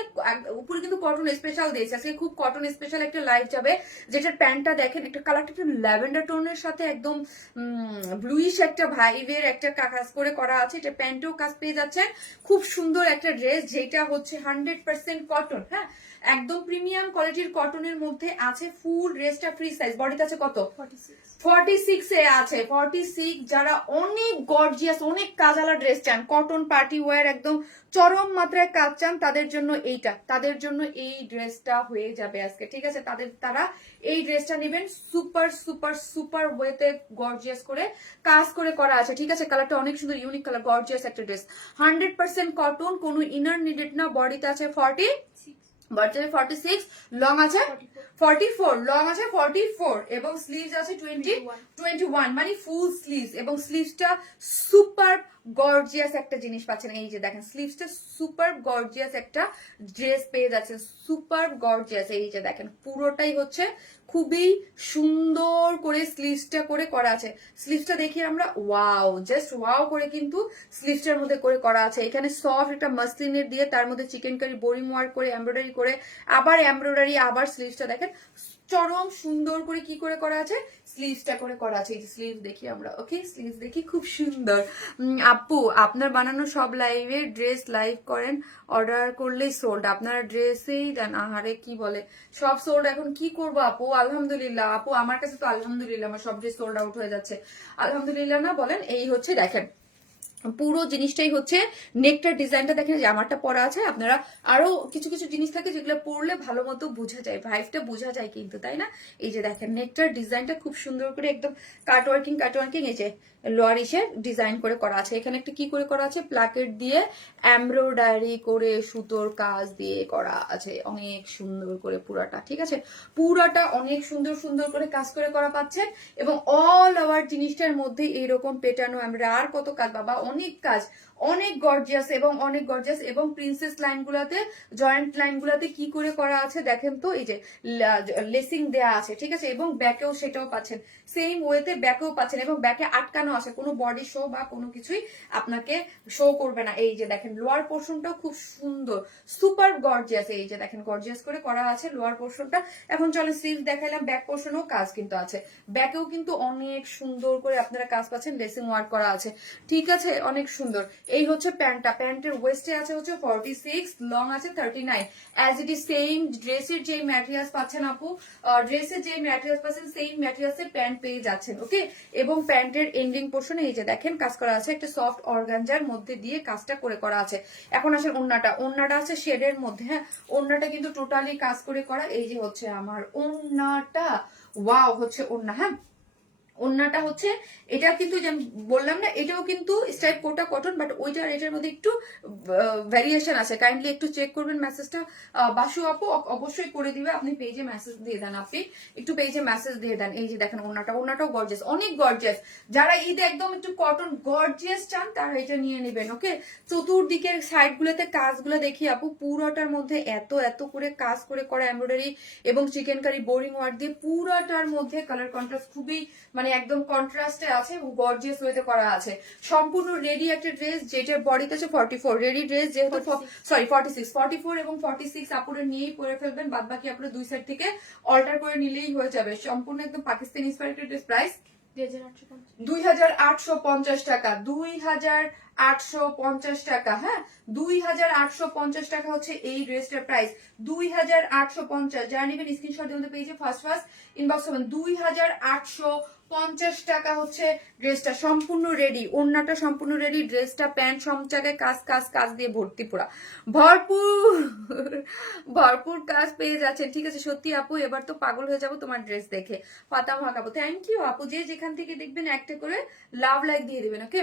উপরে কিন্তু কটন স্পেশাল দিয়েছে আজকে, খুব কটন স্পেশাল একটা লাইভ যাবে। যেটার প্যান্টটা দেখেন একটা কালারটা একটু ল্যাভেন্ডার টোনের সাথে একদম ব্লুইশ একটা ভাইবের একটা কাজ করে করা আছে, এটা প্যান্টও কাজ পেয়ে যাচ্ছেন। খুব সুন্দর একটা ড্রেস যেটা হচ্ছে 100% কটন, হ্যাঁ একদম প্রিমিয়াম কোয়ালিটির কটনের মধ্যে আছে। ফুল ড্রেসটা ফ্রি সাইজ, বডিতে আছে কত 46 এ আছে 46। যারা অনেক গর্জিয়াস অনেক কাজালা ড্রেস চান, কটন পার্টি ওয়্যার একদম চরম মাত্রায় কাজ চান, তাদের জন্য এইটা, তাদের জন্য এই ড্রেসটা হয়ে যাবে আজকে, ঠিক আছে। তারা এই ড্রেসটা নেবেন, সুপার সুপার সুপার ওয়েতে গর্জিয়াস করে কাজ করে করা আছে, ঠিক আছে। কালারটা অনেক সুন্দর, ইউনিক কালার, গর্জিয়াস একটা ড্রেস, 100% কটন, কোনো ইনার নিডেড না। বডিতে আছে 46, লং আছে 44, লং আছে 44 এবং স্লিভস আছে 21, মানে ফুল স্লিভস, এবং স্লিভসটা সুপার গর্জিয়াস একটা জিনিস পাচ্ছেন। এই যে দেখেন স্লিভসটা সুপার গর্জিয়াস একটা ড্রেস পেয়ে যাচ্ছেন, সুপার গর্জিয়াস। এই যে দেখেন পুরোটাই হচ্ছে খুবই সুন্দর করে স্লিভসটা করে করা আছে। স্লিভসটা দেখি আমরা, ওয়াও, জাস্ট ওয়াও করে কিন্তু স্লিভসটার মধ্যে করে করা আছে। এখানে সফট একটা মাসলিনের দিয়ে তার মধ্যে চিকেন কারি বোরিং ওয়ার্ক করে এমব্রয়ডারি করে, আবার এমব্রয়ডারি, আবার স্লিভসটা দেখেন চরম সুন্দর করে কি করে করা আছে, স্লিভসটা করে করা আছে। এই যে স্লিভ দেখি আমরা, ওকে স্লিভস দেখি, খুব সুন্দর। আপু আপনার বানানো সব লাইভে ড্রেস লাইভ করেন, অর্ডার করলেই সোল্ড, আপনারা ড্রেসেই দেন, আহারে কি বলে, সব সোল্ড। এখন কি করবো আপু, আলহামদুলিল্লাহ আপু, আমার কাছে তো আলহামদুলিল্লাহ আমার সব ড্রেস সোল্ড আউট হয়ে যাচ্ছে, আলহামদুলিল্লাহ না বলেন। এই হচ্ছে দেখেন পুরো জিনিসটাই হচ্ছে নেকটার ডিজাইনটা দেখেন, যে আমারটা পরা আছে, আপনারা আরো কিছু কিছু জিনিস থাকে যেগুলো পরলে ভালো মতো বোঝা যায়, ভাইভটা বোঝা যায় কিন্তু, তাই না? এই যে দেখেন নেকটার ডিজাইনটা খুব সুন্দর করে একদম কাটওয়ার্কিং এই যে লোয়ারিশের ডিজাইন করে করা আছে। এখানে একটা কি করে করা আছে, প্লাকেট দিয়ে এমব্রয়ডারি করে সুতোর কাজ দিয়ে করা আছে, অনেক সুন্দর করে পুরাটা, ঠিক আছে, পুরাটা অনেক সুন্দর সুন্দর করে কাজ করে করা পাচ্ছেন। এবং অল ওভার জিনিসটার মধ্যে এইরকম পেটানো আমরা আর কত কাজ বাবা, অনেক কাজ, অনেক গর্জিয়াস এবং অনেক গর্জিয়াস। এবং প্রিন্সেস লাইন গুলাতে, জয়েন্ট লাইন গুলাতে কি করে করা আছে দেখেন তো, এই যে লেসিং দেয়া আছে, ঠিক আছে, এবং ব্যাকেও সেটাও পাচ্ছেন, সেম ওয়েতে ব্যাকেও পাচ্ছেন, এবং ব্যাকে আটকানো আছে, কোনো বডি শো বা কোনো কিছুই আপনাকে শো করবে না। এই যে দেখেন লোয়ার পোর্শনটাও খুব সুন্দর, সুপার গর্জিয়াস, এই যে দেখেন গর্জিয়াস করে করা আছে লোয়ার পোর্শনটা। এখন চলে স্লিভ দেখাইলাম, ব্যাক পোর্শনও কাজ কিন্তু আছে, ব্যাকেও কিন্তু অনেক সুন্দর করে আপনারা কাজ পাচ্ছেন, লেসিং ওয়ার্ক করা আছে, ঠিক আছে, অনেক সুন্দর। এই হচ্ছে প্যান্টটা, প্যান্টের ওয়েস্টে আছে হচ্ছে 46, লং আছে 39, অ্যাজ ইট ইজ সেম ড্রেসের যে ম্যাটেরিয়ালস পাচ্ছেন আপু, ড্রেসের যে ম্যাটেরিয়ালস পাচ্ছেন সেম ম্যাটেরিয়ালসের প্যান্ট পেয়ে যাচ্ছেন, ওকে। এবং প্যান্টের এন্ডিং পোর্শনে এই যে দেখেন কাজ করা আছে, একটা সফট অর্গানজার মধ্যে দিয়ে কাজটা করে করা আছে। এখন আসেন ওন্নাটা, ওন্নাটা আছে শেডের মধ্যে, হ্যাঁ, ওন্নাটা কিন্তু টোটালি কাজ করে করা। এই যে হচ্ছে আমার ওন্নাটা, ওয়াও হচ্ছে ওন্না, হ্যাঁ, ওন্নাটা হচ্ছে এটা কিন্তু যে বললাম না, এটাও কিন্তু স্ট্রাইপ কোটা কটন, বাট ওইটার এটার মধ্যে একটু ভ্যারিয়েশন আছে, কাইন্ডলি একটু চেক করবেন মেসেজটা। বাসু আপু অবশ্যই করে দিবে, আপনি পেজে মেসেজ দিয়ে দেন, আপনি একটু পেজে মেসেজ দিয়ে দেন। এই যে দেখেন ওন্নাটা, ওন্নাটাও গর্জিয়াস, অনেক গর্জিয়াস, যারা ঈদে একদম একটু কটন গর্জিয়াস চান তারা এটা নিয়ে নেবেন, ওকে। চতুর্দিকের সাইড গুলোতে কাজগুলো দেখি আপু, পুরোটার মধ্যে এত এত করে কাজ করে করা এমব্রয়ডারি এবং চিকেন কারি বোরিং ওয়ার্ক দিয়ে পুরোটার মধ্যে কালার কন্ট্রাস্ট খুবই মানে একদম কন্ট্রাস্টে আছে এবং গর্জিয়াস ওয়েতে করা আছে। সম্পূর্ণ রেডি একটা ড্রেস, যেটার বডিতে আছে 44, রেডি ড্রেস যেহেতু, সরি 46, 44 এবং 46 আপুরে নিয়েই পরে ফেলবেন, বাদ বাকি আপনারা দুই সাইড থেকে অল্টার করে নিলেই হয়ে যাবে। সম্পূর্ণ একদম পাকিস্তানি ইন্সপায়ার্ড ড্রেস, প্রাইস 2850 টাকা, 2850 টাকা, হ্যাঁ 2850 টাকা হচ্ছে এই ড্রেসটার প্রাইস, 2850। যারা নেবেন স্ক্রিনশট দিয়ে পেজে ফার্স্ট ইনবক্স হবেন। 2850 টাকা হচ্ছে ড্রেসটা, সম্পূর্ণ রেডি, ওড়নাটা সম্পূর্ণ রেডি, ড্রেসটা প্যান্ট সব জায়গায় কাজ কাজ কাজ দিয়ে ভর্তি, পুরা ভরপুর ভরপুর কাজ পেয়ে যাচ্ছেন, ঠিক আছে। সত্যি আপু এবার তো পাগল হয়ে যাবো তোমার ড্রেস দেখে, পাতাম হাঁকাবো। থ্যাংক ইউ আপু, যে যেখান থেকে দেখবেন একটা করে লাভ লাইক দিয়ে দিবেন, ওকে।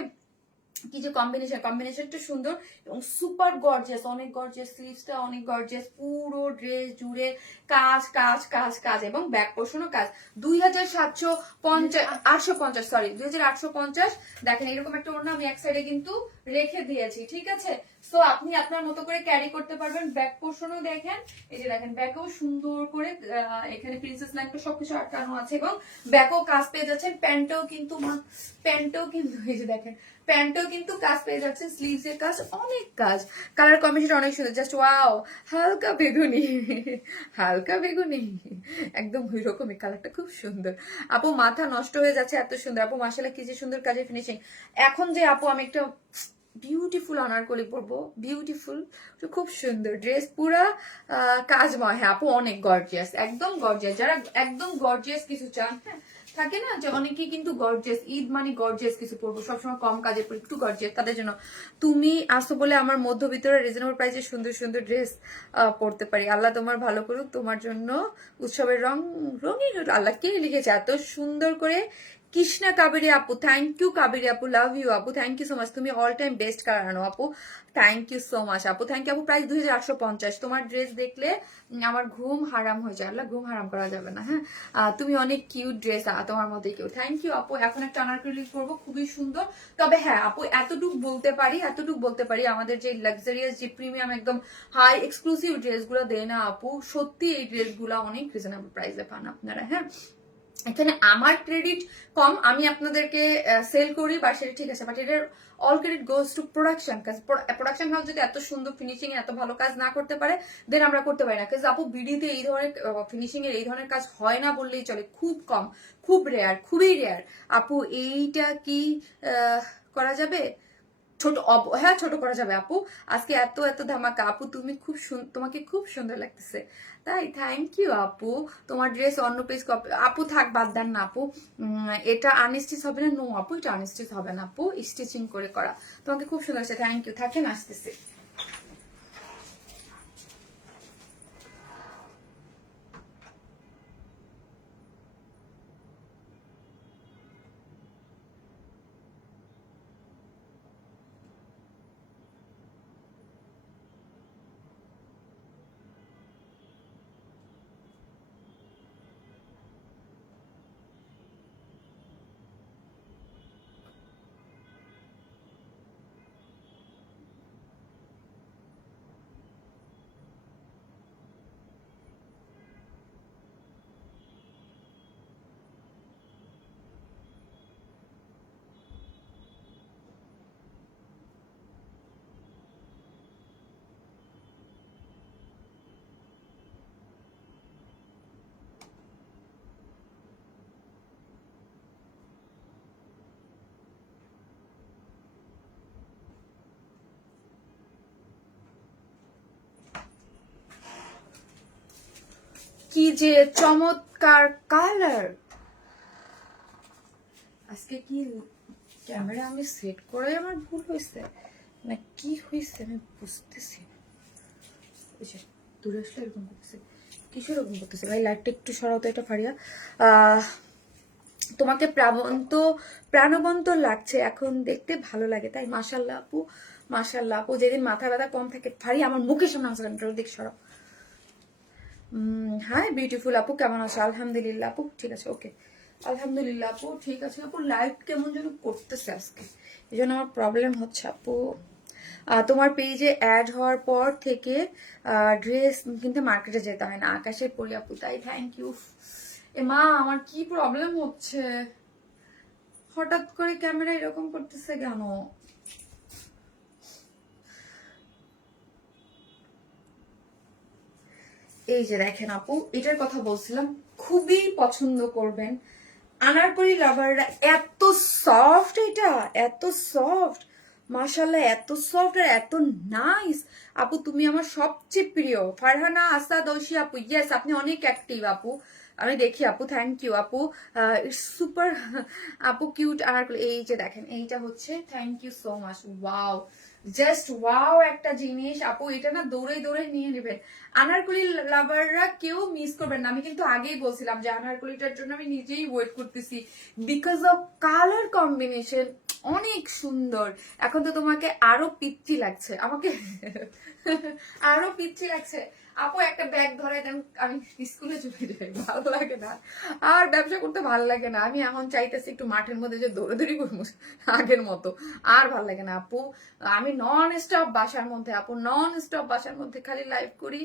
কি যে কম্বিনেশনটা সুন্দর এবং সুপার গর্জিয়াস, অনেক গর্জিয়াস, স্লিভসটা অনেক গর্জিয়াস, পুরো ড্রেস জুড়ে কাজ কাজ কাজ কাজ এবং ব্যাক পোর্শনও কাজ। 2850, সরি 2850। দেখেন এরকম একটা ওড়না আমি এক সাইডে কিন্তু রেখে দিয়েছি, ঠিক আছে। সো আপনি আপনার মতো করে ক্যারি করতে পারবেন। ব্যাক পোর্শনও দেখেন, এই যে দেখেন ব্যাকেও সুন্দর করে এখানে প্রিন্সেস লাইনটা সবকিছু আটকানো আছে এবং ব্যাকও কাজ পেয়ে যাচ্ছেন। প্যান্টও কিন্তু এই যে দেখেন প্যান্টও কিন্তু কাজ পেয়ে যাচ্ছে, স্লিভস এর কাজ, অনেক কাজ, কালার কম্বিনেশন অনেক সুন্দর, জাস্ট ওয়াও, হালকা বেগুনি হালকা বেগুনি, একদম ওই রকমই কালারটা, খুব সুন্দর আপু, মাথা নষ্ট হয়ে যাচ্ছে, এত সুন্দর আপু, মাশাআল্লাহ কি যে সুন্দর কাজের ফিনিশিং। এখন যে আপু আমি একটা বিউটিফুল অনারকলি পরবো, বিউটিফুল, খুব সুন্দর ড্রেস, পুরা কাজময়, হ্যাঁ আপু অনেক গর্জিয়াস, একদম গর্জিয়াস, যারা একদম গর্জিয়াস কিছু চান, হ্যাঁ থাকে না যে অনেকেই কিন্তু গর্জিয়াস, ঈদ মানে গর্জিয়াস কিছু পরবো, সবসময় কম কাজে একটু গর্জিয়াস, তাদের জন্য তুমি আসো বলে আমার মধ্যবিত্তরা রিজনেবল প্রাইসে সুন্দর সুন্দর ড্রেস পরতে পারি। আল্লাহ তোমার ভালো করুক, তোমার জন্য উৎসবের রঙিন আল্লাহ কে লিখেছে এত সুন্দর করে। কৃষ্ণা কাবেরী আপু, থ্যাংক ইউ কাবেরী আপু, লাভ ইউ আপু, থ্যাংক ইউ সো মাচ, তুমি অল টাইম বেস্ট কালার আনো আপু, থ্যাংক ইউ সো মাচ আপু, থ্যাংক ইউ আপু। প্রাইস 2850, তোমার ড্রেস দেখলে আমার ঘুম হারাম হয়ে যায়, আল্লাহ ঘুম হারাম করা যাবে না, হ্যাঁ তুমি অনেক কিউট ড্রেস, তোমার মধ্যে কেউ, থ্যাংক ইউ আপু। এখন একটা আনারকলি করবো, খুবই সুন্দর, তবে হ্যাঁ আপু এতটুকু বলতে পারি আমাদের যে লাক্সারিয়াস যে প্রিমিয়াম একদম হাই এক্সক্লুসিভ ড্রেস গুলো দেয় না আপু, সত্যি এই ড্রেস গুলা অনেক রিজনেবল প্রাইসে পান আপনারা, হ্যাঁ এখানে আমার ক্রেডিট কম, আমি আপনাদেরকে সেল করি বা সেটা ঠিক আছে, বাট এটার all credit goes to production. কাজ প্রোডাকশন হাউস যদি এত সুন্দর ফিনিশিং এত ভালো কাজ না করতে পারে দেন আমরা করতে পারি না। কাজ আপু বিডিতে এই ধরনের ফিনিশিং এর এই ধরনের কাজ হয় না বললেই চলে, খুব কম, খুব রেয়ার, খুবই রেয়ার। আপু এইটা কি করা যাবে ছোট? হ্যাঁ ছোট করা যাবে আপু। আজকে এত এত ধামাকা আপু, তুমি খুব তোমাকে খুব সুন্দর লাগতেছে। তাই থ্যাংক ইউ আপু। তোমার ড্রেস অন্য পেজ আপু থাক, বাদ দেন না আপু। এটা আনস্টিচ হবে না? নো আপু, এটা আনস্টিচ হবে না আপু, স্টিচিং করে করা। তোমাকে খুব সুন্দর লাগছে, থ্যাংক ইউ। থাকেন, আসতেছে। কি যে চমৎকার কালার! আজকে কি ক্যামেরা আমি সেট করে আমার ভুল হয়েছে না কি হয়েছে আমি বুঝতেছি। দূরে আসলে এরকম করতেছে, কিসের এরকম করতেছে? ভাই লাইটটা একটু সরাও তো, এটা ফারিয়া। তোমাকে প্রাণবন্ত লাগছে এখন, দেখতে ভালো লাগে তাই। মাশাল্লাহ আপু, মাশাল্লাহ আপু। যেদিন মাথা ব্যথা কম থাকে, ফারিয়া আমার মুখের সামনে আসলে দেখ, সরাও। হাই বিউটিফুল আপু, কেমন আছো? আলহামদুলিল্লাহ আপু, ঠিক আছে, ওকে। আলহামদুলিল্লাহ আপু, ঠিক আছে আপু। লাইভ কেমন যেন করতেছে আজকে, এই জন্য আমার প্রবলেম হচ্ছে আপু। তোমার পেজে অ্যাড হওয়ার পর থেকে ড্রেস কিনতে মার্কেটে যেতে হয় না। আকাশের পরি আপু, তাই থ্যাংক ইউ। এ মা, আমার কি প্রবলেম হচ্ছে? হঠাৎ করে ক্যামেরা এরকম করতেছে কেন? এই যে দেখেন আপু, এটার কথা বলছিলাম, খুবই পছন্দ করবেন। আনারকলি লাভাররা এত সফট, এটা এত সফট, মাশাল্লাহ এত সফট আর এত নাইস। আপু তুমি আমার সবচেয়ে প্রিয়। ফারহানা আসাদ ঐশী আপু, ইয়েস আপনি অনেক অ্যাক্টিভ আপু, আমি দেখি আপু, থ্যাংক ইউ আপু। ইটস সুপার আপু, কিউট আনারকলি। এই যে দেখেন, এইটা হচ্ছে, thank you so much. Wow, just wow একটা জিনিস আপু, এটা না দৌড়ে দৌড়ে নিয়ে নেবেন। আনারকলি লাভাররা কেউ মিস করবেন না। আমি কিন্তু আগেই বলছিলাম যে আনারকলিটার জন্য আমি নিজেই ওয়েট করতেছি, বিকজ অফ কালার কম্বিনেশন অনেক সুন্দর। এখন তো তোমাকে আরো পিচ্ছি লাগছে আমাকে, আরো পিচ্ছি লাগছে আপু। একটা ব্যাগ ধরাই দেন, আমি স্কুলে চলে যাই, ভালো লাগে না আর ব্যবসা করতে, ভালো লাগে না। আমি এখন চাইতেছি একটু মাঠের মধ্যে যে দৌড়াদৌড়ি করবো আগের মতো, আর ভালো লাগে না আপু। আমি নন স্টপ বাসার মধ্যে আপু, নন স্টপ বাসার মধ্যে খালি লাইভ করি,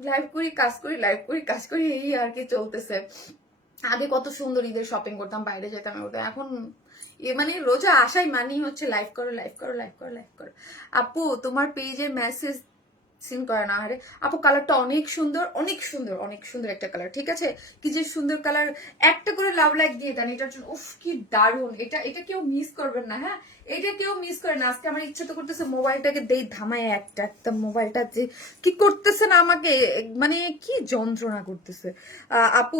লাইভ করি, কাজ করি, লাইভ করি, কাজ করি, এই আর কি চলতেছে। আগে কত সুন্দর ঈদের শপিং করতাম, বাইরে যেতাম, এখন মানে রোজা আসাই মানি হচ্ছে লাইভ করো, লাইভ করো, লাইভ করো, লাইভ করো। আপু তোমার পেজে মেসেজ সিন করে না? আরে আপু, কালারটা অনেক সুন্দর, অনেক সুন্দর, অনেক সুন্দর একটা কালার, ঠিক আছে। কি যে সুন্দর কালার, একটা করে লাভ লাইক দিয়ে দেন এটার জন্য। উফ কি দারুণ, এটা এটা কেউ মিস করবেন না, হ্যাঁ এটা কেউ মিস করে না। আজকে আমার ইচ্ছা তো করতেছে মোবাইলটাকে দেই ধামায় একটা একটা, মোবাইলটা যে কি করতেছে না আমাকে, মানে কি যন্ত্রণা করতেছে। আপু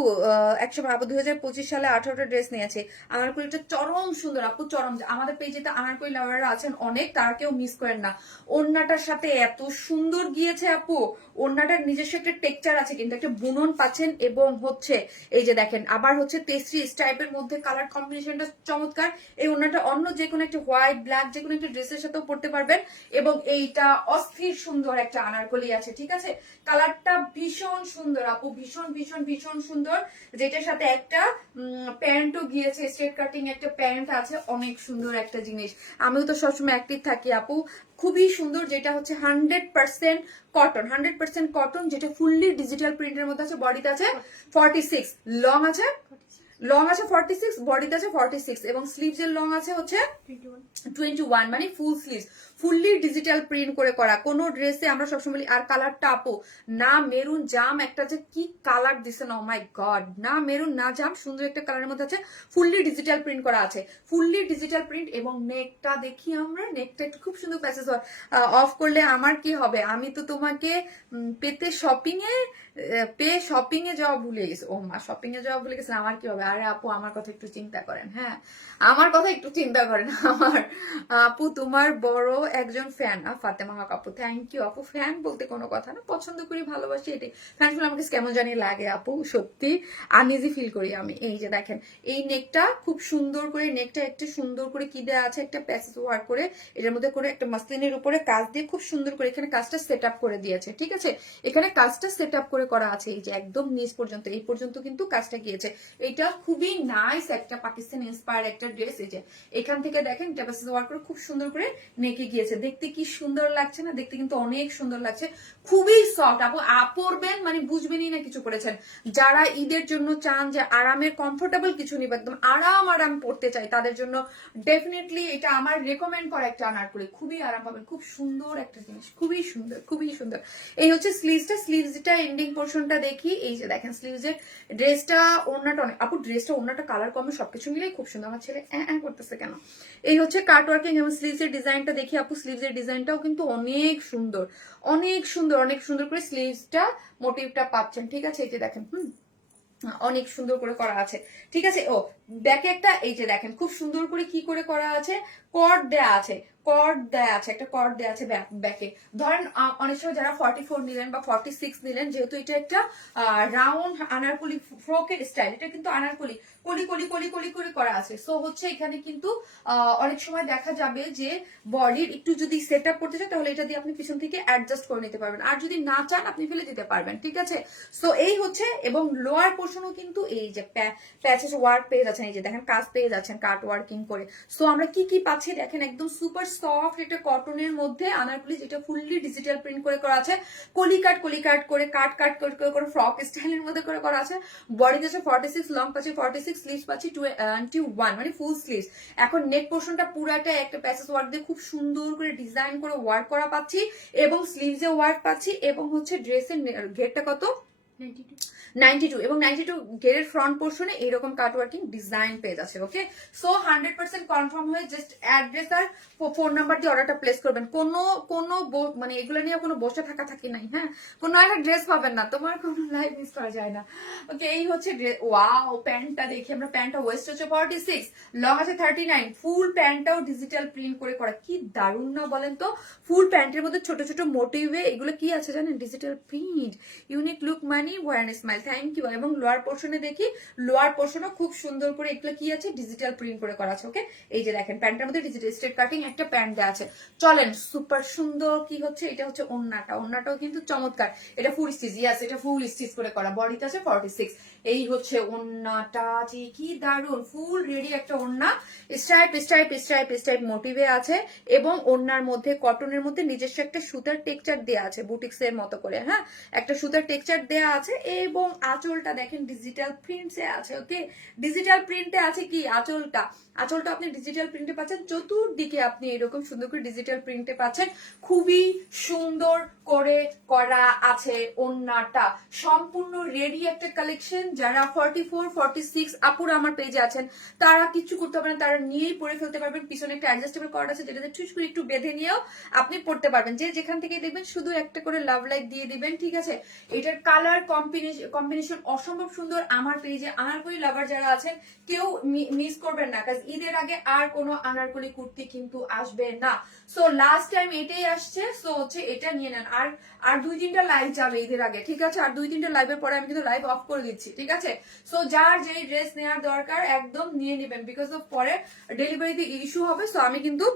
একশো আপু 2025 সালে 18টা ড্রেস নিয়েছে। আনারকলিটা চরম সুন্দর আপু, চরম। আমাদের পেজে তো আনারকলি লাভাররা আছেন অনেক, তারা কেউ মিস করেন না। ওড়নাটার সাথে এত সুন্দর গিয়েছে আপু, ওড়নাটার নিজস্ব একটা টেক্সচার আছে, কিন্তু একটা বুনন পাচ্ছেন, এবং হচ্ছে এই যে দেখেন আবার হচ্ছে পেস্ট্রি স্টাইপের মধ্যে কালার কম্বিনেশনটা চমৎকার। এই ওড়নাটা অন্য যে কোনো একটা হোয়াইট হোয়াইট ব্ল্যাক যে কোনো একটা ড্রেসের সাথেও পরতে পারবেন। এবং এইটা অস্থির সুন্দর একটা আনারকলি আছে, ঠিক আছে, কালারটা ভীষণ সুন্দর আপু, ভীষণ ভীষণ ভীষণ সুন্দর, যেটার সাথে একটা প্যান্টও গিয়েছে, স্ট্রেট কাটিং একটা প্যান্ট আছে, অনেক সুন্দর একটা জিনিস। আমিও তো সবসময় অ্যাক্টিভ থাকি আপু, খুবই সুন্দর। যেটা হচ্ছে 100% কটন, 100% কটন, যেটা ফুললি ডিজিটাল প্রিন্টের মধ্যে আছে। বডিতে আছে 46, লং আছে, লং আছে 46, বডিতে আছে 46, এবং স্লিভস এর লং আছে হচ্ছে 21, মানে ফুল স্লিভস, ফুললি ডিজিটাল প্রিন্ট করে করা। কোনো ড্রেসে আমরা সবসময় বলি, আর কালারটা আপু না মেরুন জাম একটা, যে কি কালার দিছে না, ও মাই গড, না মেরুন না জাম, সুন্দর একটা কালারের মধ্যে আছে, ফুললি ডিজিটাল প্রিন্ট করা আছে, ফুললি ডিজিটাল প্রিন্ট। এবং নেকটা দেখি আমরা, নেকটা একটু খুব সুন্দর প্যাসেজ অফ করলে আমার কি হবে, আমি তো তোমাকে পেতে শপিং এ যাওয়া ভুলে গেছে। ও মা, শপিং এ যাওয়া ভুলে গেছে, আমার কি হবে? আরে আপু আমার কথা একটু চিন্তা করেন, হ্যাঁ আমার কথা একটু চিন্তা করেন। আমার আপু তোমার বড় একজন ফ্যান, ফাতেমা হক আপু, থ্যাংক ইউ আপু। ফ্যান বলতে কোনো কথা না, পছন্দ করি, ভালোবাসি, এটাই। ফ্যান গুলো আমাকে কেমন জানি লাগে আপু, সত্যি আনইজি ফিল করি আমি। এই যে দেখেন, এই নেকটা খুব সুন্দর করে, নেকটা একটা সুন্দর করে কি দেওয়া আছে, একটা প্যাসেজ ওয়ার্ক করে, এটার মধ্যে করে একটা মাসলিনের উপরে কাজ দিয়ে খুব সুন্দর করে এখানে কাজটা সেট আপ করে দিয়েছে, ঠিক আছে, এখানে কাজটা সেট আপ করে করা আছে। এই যে একদম নিচ পর্যন্ত, এই পর্যন্ত কিন্তু কাজটা গিয়েছে। এটা খুবই নাইস একটা পাকিস্তান ইন্সপায়ার একটা ড্রেস। এই যে এখান থেকে দেখেন এটা প্যাসেজ ওয়ার্ক করে খুব সুন্দর করে নেকে গিয়েছে, দেখতে কি সুন্দর লাগছে না, দেখতে কিন্তু অনেক সুন্দর লাগছে, খুবই সফট আপু, পরবেন মানে বুঝবেনই না কিছু পরেছেন। যারা ঈদের জন্য চান যে আরামের কমফোর্টেবল কিছু নিবে, একদম আরাম আরাম পড়তে চাই, তাদের জন্য ডেফিনেটলি এটা আমার রেকমেন্ড করা একটা আনারকলি, খুবই আরাম পাবেন, খুব সুন্দর একটা জিনিস, খুবই সুন্দর, খুবই সুন্দর। এই হচ্ছে স্লিভসটা, স্লিভসটা এন্ডিং পোর্শনটা দেখি। এই যে দেখেন স্লিভসের ড্রেসটা, ওড়নাটা অনেক আপু, ড্রেসটা ওড়নাটা কালার কমে সবকিছু মিলে খুব সুন্দর। আমার ছেলে করতেছে কেন? এই হচ্ছে কাট ওয়ার্কিং এবং স্লিভসের ডিজাইনটা দেখি আপু, স্লিভসের ডিজাইনটাও কিন্তু অনেক সুন্দর, অনেক সুন্দর, অনেক সুন্দর করে স্লিভসটা মোটিভটা পাচ্ছেন, ঠিক আছে। এই যে দেখেন, অনেক সুন্দর করে করা আছে, ঠিক আছে। ও ব্যাকে একটা, এই যে দেখেন খুব সুন্দর করে কি করে করা আছে, কর্ড দেয়া আছে, কর্ড দেয়া আছে, একটা কর্ড দেয়া আছে ব্যাকে। ধরেন অনেক সময় যারা 44 নিলেন বা 46 নিলেন, যেহেতু এটা একটা রাউন্ড আনারকলি ফ্রকের স্টাইল, এটা কিন্তু আনারকলি কলি কলি কলি কলি করে করা আছে। সো হচ্ছে এখানে কিন্তু অনেক সময় দেখা যাবে যে বডির একটু যদি সেট আপ করতে চান, তাহলে এটা দিয়ে আপনি পিছন থেকে অ্যাডজাস্ট করে নিতে পারবেন, আর যদি না চান আপনি ফেলে দিতে পারবেন, ঠিক আছে। সো এই হচ্ছে, এবং লোয়ার পোর্শনও কিন্তু এই যে প্যাচেস ওয়ার্ক পেয়ে যাচ্ছেন, এই যে দেখেন কাজ পেয়ে যাচ্ছেন কাট ওয়ার্কিং করে। সো আমরা কি কি পাচ্ছি দেখেন, একদম সুপার সফট একটা কটনের মধ্যে আনারকলি, যেটা ফুললি ডিজিটাল প্রিন্ট করে করা আছে, কলি কাট করে কাট কাট করে ফ্রক স্টাইলের মধ্যে করে করা আছে। বডিতে আছে 46, লং পাচ্ছি 46, স্লিভস পাচ্ছি 21, মানে ফুল স্লিভস। এখন নেক পোর্শনটা পুরাটা একটা প্যাসেজ ওয়ার্ক দিয়ে খুব সুন্দর করে ডিজাইন করে ওয়ার্ক করা পাচ্ছি, এবং স্লিভসে ওয়ার্ক পাচ্ছি, এবং হচ্ছে ড্রেসের ঘেরটা কত 92, এবং 92 গেরের ফ্রন্ট পোর্শনে এইরকম কাট ওয়ার্কিং ডিজাইন পেয়ে যাচ্ছে। ওকে, সো 100% কনফার্ম হয়ে জাস্ট অ্যাড্রেস আর ফোন নাম্বার দিয়ে অর্ডারটা প্লেস করবেন। কোনো মানে এগুলো নিয়ে কোনো বসে থাকা থাকি নাই, হ্যাঁ, কোনো একটা ড্রেস পাবেন না, তোমার কোনো লাইফ মিস করা যায় না। ওকে, এই হচ্ছে ড্রেস। ওয়াও, প্যান্টটা দেখি আমরা, প্যান্টটা ওয়েস্ট হচ্ছে 46, লং আছে 39, ফুল প্যান্টটাও ডিজিটাল প্রিন্ট করে করা, কি দারুণ না বলেন তো। ফুল প্যান্টের মধ্যে ছোট ছোট মোটিভে এগুলো কি আছে জানেন, digital print, unique look money worth and smile, thank you. এবং লোয়ার পোর্শনে দেখি, লোয়ার পোর্শনও খুব সুন্দর করে এগুলো কি আছে, ডিজিটাল প্রিন্ট করে করা আছে। ওকে, এই যে দেখেন প্যান্টের মধ্যে ডিজিটাল স্ট্রেট কাটিং একটা প্যান্ট দেওয়া আছে। চলেন, সুপার সুন্দর কি হচ্ছে, এটা হচ্ছে ওড়নাটা, ওড়নাটাও কিন্তু চমৎকার, এটা ফুল স্টিচ, ইয়াস এটা ফুল স্টিচ করে করা, বডিতে আছে 46। এই হচ্ছে ওড়নাটা, যে কি দারুণ, ফুল রেডি একটা ওড়না, স্ট্রাইপ স্ট্রাইপ স্ট্রাইপ স্ট্রাইপ মোটিভে আছে, এবং ওড়নার মধ্যে কটনের মধ্যে নিজস্ব একটা সুতার টেক্সচার দেওয়া আছে, বুটিক্স এর মতো করে, হ্যাঁ, একটা সুতার টেক্সচার দেওয়া আছে। এবং আঁচলটা দেখেন ডিজিটাল প্রিন্টসে আছে। ওকে, ডিজিটাল প্রিন্টে আছে কি আঁচলটা, আঁচলটা আপনি ডিজিটাল প্রিন্টে পাচ্ছেন, চতুর্দিকে আপনি এরকম সুন্দর করে ডিজিটাল প্রিন্টে পাচ্ছেন, খুবই সুন্দর করে করা আছে। ওড়নাটা সম্পূর্ণ রেডি একটা কালেকশন। যারা 44, 46 আপুরা আমার পেজে আছেন, তারা কিছু করতে পারবেন, তারা নিয়েই পরে ফেলতে পারবেন। পিছনে একটা অ্যাডজাস্টেবল কর্ড আছে, যেটাতে ঠুস করে একটু বেঁধে নিয়েও আপনি পড়তে পারবেন, যে যেখান থেকে দেখবেন শুধু একটা করে লাভ লাইক দিয়ে দিবেন, ঠিক আছে। এটার কালার কম্বিনেশন অসম্ভব সুন্দর। আমার পেজে আনারকলি লাভার যারা আছেন, কেউ মিস করবেন না, কারণ ঈদের আগে আর কোনো আনারকলি কুর্তি কিন্তু আসবে না। সো লাস্ট টাইম এটাই আসছে, সো হচ্ছে এটা নিয়ে নেন। আর 2-3টা লাইভ যাবে ঈদের আগে, ঠিক আছে? আর 2-3টা লাইভের পরে আমি কিন্তু লাইভ অফ করে দিচ্ছি, ঠিক আছে? সো যার যেই ড্রেস নেওয়ার দরকার একদম নিয়ে নেবেন, বিকজ অফ পরে ডেলিভারিতে ইস্যু হবে। সো আমি কিন্তু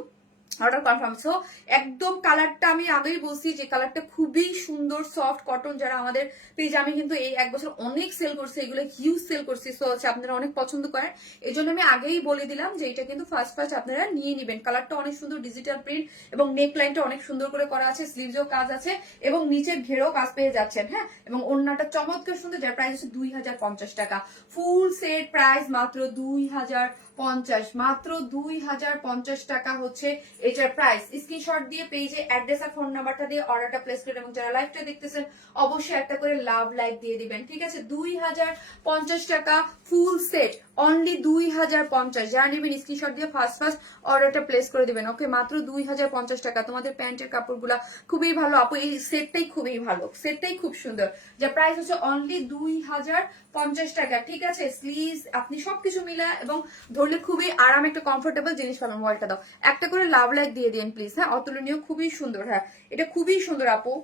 অর্ডার কনফার্ম। সো একদম কালারটা আমি আগেই বলছি যে কালারটা খুবই সুন্দর, সফট কটন। যারা আমাদের পেজে আমি কিন্তু এই 1 বছর অনেক সেল করছি, এগুলো হিউজ সেল করছি। সো হচ্ছে আপনারা অনেক পছন্দ করেন, এই জন্য আমি আগেই বলে দিলাম যে এটা কিন্তু ফার্স্ট আপনারা নিয়ে নেবেন। কালারটা অনেক সুন্দর, ডিজিটাল প্রিন্ট এবং নেক লাইনটা অনেক সুন্দর করে করা আছে, স্লিভসেও কাজ আছে এবং নিচের ঘেরেও কাজ পেয়ে যাচ্ছেন। হ্যাঁ, এবং ওড়নাটা চমৎকার সুন্দর, যার প্রাইস হচ্ছে 2050 টাকা। ফুল সেট প্রাইস মাত্র 2050, মাত্র 2050 টাকা হচ্ছে এটার প্রাইস। স্ক্রিনশট দিয়ে পেজে অ্যাড্রেস আর ফোন নাম্বারটা দিয়ে অর্ডারটা প্লেস করে, এবং যারা লাইভটা দেখতেছেন অবশ্যই একটা করে লাভ লাইক দিয়ে দিবেন, ঠিক আছে? 2050 টাকা ফুল সেট, অনলি 2050। যারা নেবেন স্ক্রিনশট দিয়ে ফার্স্ট অর্ডারটা প্লেস করে দিবেন। ওকে, মাত্র 2050 টাকা। তোমাদের প্যান্টের কাপড়গুলা খুবই ভালো আপু, এই সেটটাই খুবই ভালো, সেটটাই খুব সুন্দর। যার প্রাইস হচ্ছে অনলি 2050 টাকা, ঠিক আছে? স্লিভস আপনি সবকিছু মিলা এবং ধরলে খুবই আরাম, একটা কমফোর্টেবল জিনিস পাবেন। মোবাইলটা দাও, একটা করে লাভ লাইক দিয়ে দিন প্লিজ। হ্যাঁ, অতুলনীয়, খুবই সুন্দর। হ্যাঁ, এটা খুবই সুন্দর আপু।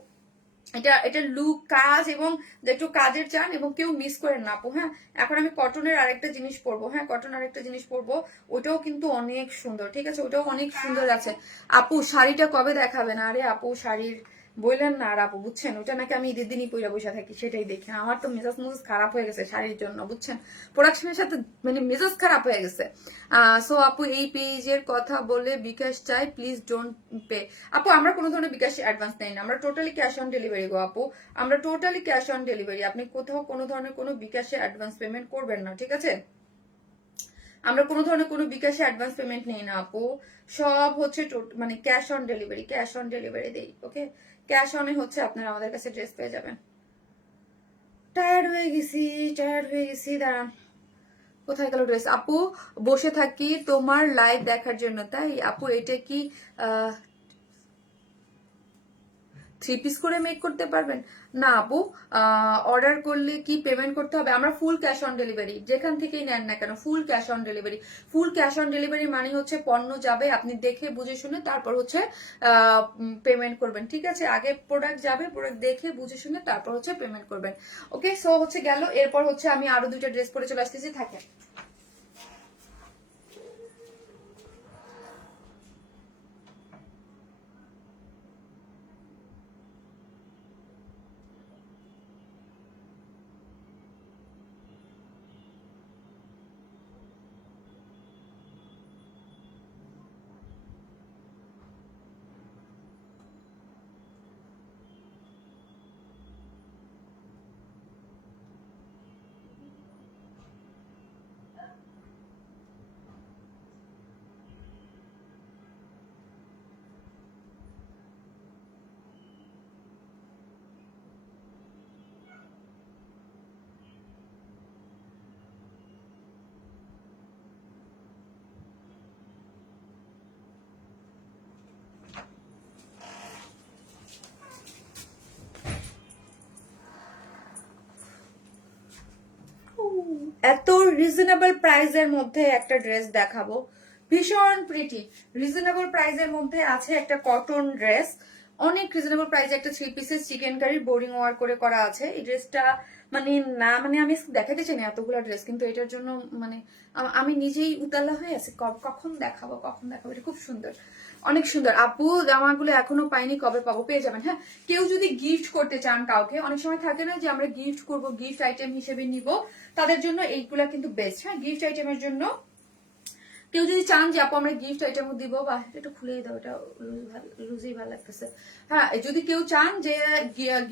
এটা লুক, কাজ এবং একটু কাজের চান এবং কেউ মিস করেন না আপু। হ্যাঁ, এখন আমি কটনের আরেকটা জিনিস পরবো। হ্যাঁ, কটন আরেকটা জিনিস পরবো, ওটাও কিন্তু অনেক সুন্দর, ঠিক আছে? ওটাও অনেক সুন্দর আছে আপু। শাড়িটা কবে দেখাবেন? আরে আপু শাড়ির বললেন না আর আপু, বুঝছেন? ওটা নাকি আমি ঈদের দিনই পয়লা বসে থাকি, সেটাই দেখে আমার তো মেজাজ মুজাজ খারাপ হয়ে গেছে শাড়ির জন্য, বুঝছেন? প্রোডাকশনের সাথে মানে মেজাজ খারাপ হয়ে গেছে। সো আপু এই পেজের কথা বলে বিকাশ চাই, প্লিজ ডোন্ট পে। আপু আমরা কোনো ধরনের বিকাশ অ্যাডভান্স নেই না, আমরা টোটালি ক্যাশ অন ডেলিভারি গো আপু, আমরা টোটালি ক্যাশ অন ডেলিভারি। আপনি কোথাও কোনো ধরনের কোনো বিকাশে অ্যাডভান্স পেমেন্ট করবেন না, ঠিক আছে? আমরা কোনো ধরনের কোনো বিকাশে অ্যাডভান্স পেমেন্ট নেই না আপু, সব হচ্ছে মানে cash on delivery, cash on delivery দেই। ওকে, ক্যাশ অনে হচ্ছে আপনারা আমাদের কাছে ড্রেস পেয়ে যাবেন। টায়ার্ড হয়ে গেছি, টায়ার্ড হয়ে গেছি, দাঁড়ান। কোথায় গেল ড্রেস? আপু বসে থাকি তোমার লাইভ দেখার জন্য, তাই আপু এটা কি 3 পিস করে মেক করতে পারবেন? না আপু, অর্ডার করলে কি পেমেন্ট করতে হবে? আমরা ফুল ক্যাশ অন ডেলিভারি, যেখান থেকেই নেন না কেন full cash on delivery. Full cash on delivery মানে হচ্ছে পণ্য যাবে, আপনি দেখে বুঝে শুনে তারপর হচ্ছে পেমেন্ট করবেন, ঠিক আছে? আগে প্রোডাক্ট যাবে, প্রোডাক্ট দেখে বুঝে শুনে তারপর হচ্ছে পেমেন্ট করবেন। ওকে, সো হচ্ছে গেল। এরপর হচ্ছে আমি আরো 2টা ড্রেস পরে চলে আসতেছি, থাকে। এত রিজনেবল প্রাইসের মধ্যে একটা ড্রেস দেখাবো, ভীষণ প্রিটি। রিজনেবল প্রাইসের মধ্যে আছে একটা কটন ড্রেস, অনেক রিজনেবল প্রাইসে একটা 3 পিসের চিকেন কারি বোরিং ওয়ার করে করা আছে। এই ড্রেসটা মানে না, মানে আমি দেখাতে চাই না এতগুলো ড্রেস, কিন্তু এটার জন্য মানে আমি নিজেই উতালা হয়ে আছি, কখন দেখাবো কখন দেখাবো। এটা খুব সুন্দর, অনেক সুন্দর আপু। জামাগুলো এখনো পাইনি, কবে পাবো? পেয়ে যাবেন। হ্যাঁ, কেউ যদি গিফট করতে চান কাউকে, অনেক সময় থাকে না যে আমরা গিফট করব, গিফট আইটেম হিসেবে নিব, তাদের জন্য এইগুলা কিন্তু বেস্ট। হ্যাঁ, গিফট আইটেমের জন্য কেউ যদি চান যে আপু আমরা গিফট আইটেম দিব, বা এটা খুলেই দাও, এটা লুজই ভালো লাগতেছে। হ্যাঁ, যদি কেউ চান যে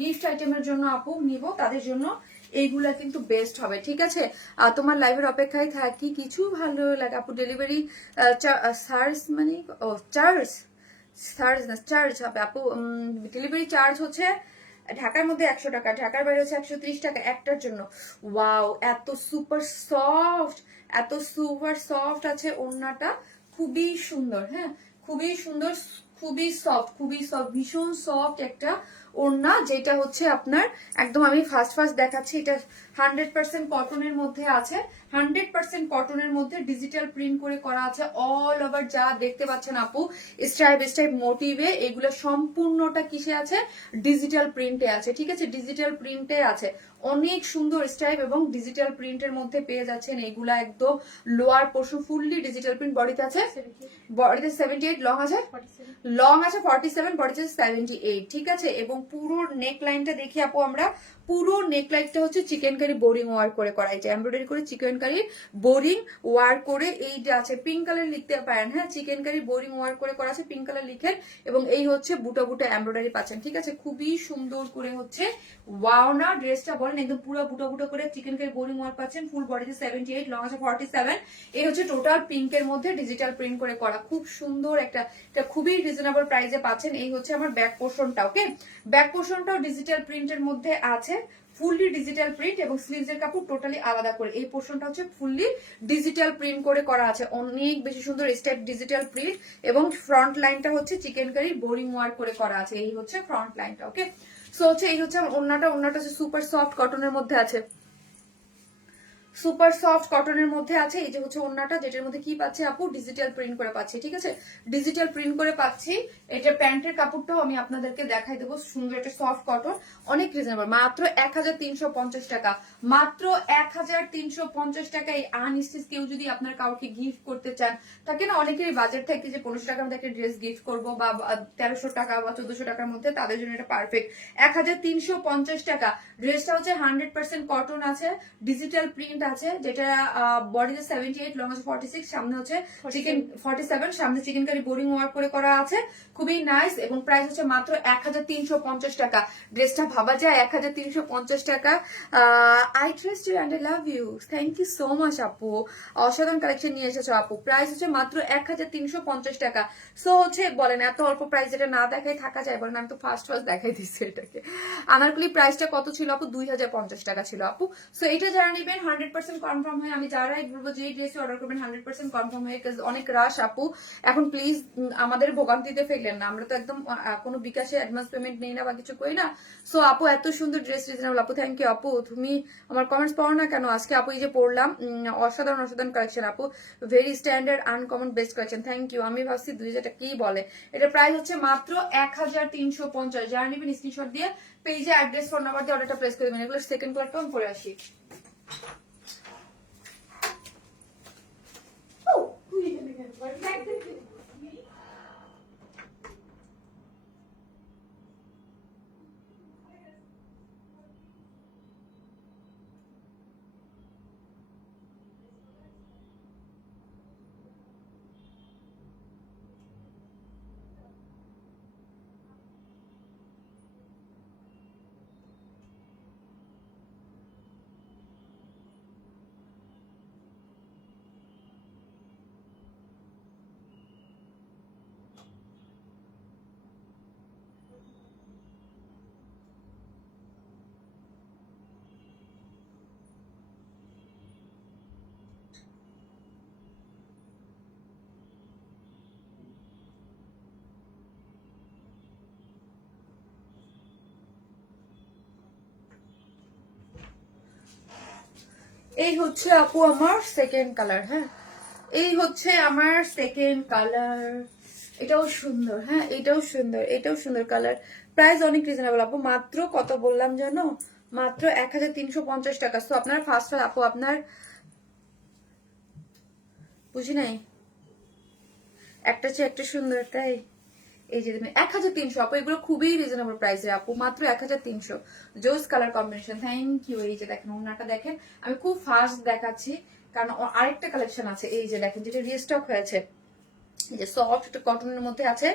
গিফট আইটেমের জন্য আপু নিব, তাদের জন্য এইগুলা কিন্তু বেস্ট হবে, ঠিক আছে? তোমার লাইভের অপেক্ষায় থাকি, কিছু ভালো লাগে আপু। ডেলিভারি চার্জ মানে চার্জ চার্জ না চার্জ হবে আপু। ডেলিভারি চার্জ হচ্ছে ঢাকার মধ্যে 100 টাকা, ঢাকার বাইরে হচ্ছে 130 টাকা একটার জন্য। ওয়াও, এত সুপার সফট, এত সুপার সফট আছে ওড়নাটা, খুবই সুন্দর। হ্যাঁ, খুবই সুন্দর, খুবই সফট, খুবই সফট, ভীষণ সফট একটা ওড়না, যেটা হচ্ছে আপনার একদম আমি ফার্স্ট দেখাচ্ছি। এটা 100% কটনের মধ্যে আছে, 100% কটনের মধ্যে ডিজিটাল প্রিন্ট করে করা আছে অল ওভার। যা দেখতে পাচ্ছেন আপু স্ট্রাইপ স্ট্রাইপ মোটিভে, এগুলো সম্পূর্ণটা কিসে আছে? ডিজিটাল প্রিন্টে আছে, ঠিক আছে, ডিজিটাল প্রিন্টে আছে। অনেক সুন্দর স্ট্রাইপ এবং ডিজিটাল প্রিন্টের মধ্যে পেয়ে যাচ্ছেন এগুলা। একদম lower portion fully digital print, বডিতে আছে, বডিতে 78, লং আছে, লং আছে 47, বডিতে 78, ঠিক আছে। এবং পুরো নেক লাইনটা দেখি আপু আমরা, পুরো নেক লাইনটা হচ্ছে চিকেন কারি বোরিং ওয়ার্ক করে করা, এটা এমব্রয়ডারি করে চিকেন কারি বোরিং ওয়ার্ক করে। এইটা আছে পিঙ্ক কালার লিখতে পারেন, হ্যাঁ, চিকেন কারি বোরিং ওয়ার্ক করে করা আছে, পিঙ্ক কালার লিখেন। এবং এই হচ্ছে বুটা বুটা এমব্রয়ডারি পাচ্ছেন, ঠিক আছে, খুবই সুন্দর করে হচ্ছে। ওয়াও না ড্রেসটা বলেন, একদম পুরো বুটা বুটা করে চিকেন কারি বোরিং ওয়ার্ক পাচ্ছেন, ফুল বডিতে 78, লং আছে 47। এই হচ্ছে টোটাল পিঙ্কের মধ্যে ডিজিটাল প্রিন্ট করে করা, খুব সুন্দর একটা, এটা খুবই রিজনেবল প্রাইসে পাচ্ছেন। এই হচ্ছে আমার ব্যাক পোর্শনটা, ওকে, ব্যাক পোর্শনটাও ডিজিটাল প্রিন্টের মধ্যে আছে, ফুললি ডিজিটাল প্রিন্ট। এবং স্লিভস এর কাপড় টোটালি আলাদা করে, এই পোর্শনটা হচ্ছে ফুললি ডিজিটাল প্রিন্ট করে করা আছে, অনেক বেশি সুন্দর স্টেপ ডিজিটাল প্রিন্ট। এবং ফ্রন্ট লাইনটা হচ্ছে চিকেন কারি বোরিং ওয়ার্ক করে করা আছে, এই হচ্ছে ফ্রন্ট লাইনটা, ওকে। সো হচ্ছে এই হচ্ছে আমার ওড়নাটা, ওড়নাটা হচ্ছে সুপার সফট কটনের মধ্যে আছে, সুপার সফট কটনের মধ্যে আছে। এই যে হচ্ছে ওড়নাটা, যেটার মধ্যে কি পাচ্ছি আপু? ডিজিটাল প্রিন্ট করে পাচ্ছি, ঠিক আছে, ডিজিটাল প্রিন্ট করে পাচ্ছি। এটা প্যান্টের কাপড়টাও আমি আপনাদেরকে দেখাই দেবো, সুন্দর একটা সফট কটন, অনেক রিজনেবল, মাত্র 1350 টাকা, মাত্র 1350 টাকা। এই আনস্টিচ কেউ যদি আপনার কাউকে গিফট করতে চান, থাকে না অনেকেরই বাজেট থাকে যে 1500 টাকার মধ্যে একটা ড্রেস গিফট করবো, বা 1300 টাকা বা 1400 টাকার মধ্যে, তাদের জন্য এটা পারফেক্ট। 1350 টাকা। ড্রেসটা হচ্ছে 100% কটন আছে, ডিজিটাল প্রিন্ট আছে, যেটা বডিতে 78, লং আছে 46, সামনে হচ্ছে চিকেন 47, সামনে চিকেন কারি বোরিং ওয়ার্ক করে করা আছে, খুবই নাইস। এবং প্রাইস হচ্ছে মাত্র 1350 টাকা। ড্রেসটা ভাবা যায় 1350 টাকা। I trust you and I love you, thank you so much আপু, অসাধারণ কালেকশন নিয়ে এসেছো আপু। প্রাইস হচ্ছে মাত্র 1350 টাকা। সো হচ্ছে বলেন এত অল্প প্রাইস এটা না দেখাই থাকা যায়? বলেন, আমি তো ফার্স্ট দেখাই দিচ্ছি এটাকে। আনারকলি প্রাইসটা কত ছিল আপু? 2050 টাকা ছিল আপু। সো এটা যারা নেবেন 100% কনফার্ম হয়, আমি যারাই বলবো যে ড্রেস অর্ডার করবেন 100% কনফার্ম হয়ে, অনেক রাশ আপু এখন, প্লিজ আমাদের ভোগান্তিতে ফেললেন না, আমরা তো একদম কোনো বিকাশে অ্যাডভান্স পেমেন্ট নেই না বা কিছু করি না। সো আপু এত সুন্দর ড্রেস, রিজনেবল আপু, থ্যাংক ইউ আপু। তুমি আমার কমেন্টস পড়ো না কেন আজকে আপু? এই যে পড়লাম, অসাধারণ অসাধারণ কালেকশন আপু, very standard uncommon best collection, thank you. আমি ভাবছি 2000 টাকা কি বলে, এটা প্রাইস হচ্ছে মাত্র 1350। যারা নেবেন স্ক্রিনশট দিয়ে পেজে অ্যাড্রেস ফোন নাম্বার দিয়ে অর্ডারটা প্লেস করে দেবেন। এগুলো সেকেন্ড কালারটা আমি পরে আসি। এই হচ্ছে আপু আমার সেকেন্ড কালার, হ্যাঁ, এই হচ্ছে আমার সেকেন্ড কালার। এটাও সুন্দর, হ্যাঁ, এটাও সুন্দর, এটাও সুন্দর কালার। প্রাইস অনেক রিজনেবল আপু, মাত্র কত বললাম জানো? মাত্র 1350 টাকা। সো আপনার ফার্স্ট আপু, আপনার বুঝি নাই, একটা চেয়ে একটা সুন্দর, তাই এই যে 1300 আপু, এগুলো খুবই রিজনেবল প্রাইসে আপু, মাত্র 1300। জোস কালার কম্বিনেশন, থ্যাংক ইউ। এই যে দেখেন ওনাটা দেখেন, আমি খুব ফাস্ট দেখাচ্ছি কারণ আরেকটা কালেকশন আছে, এই যে দেখেন যেটা রিস্টক হয়েছে, এই যে সফট কটনের মধ্যে আছে,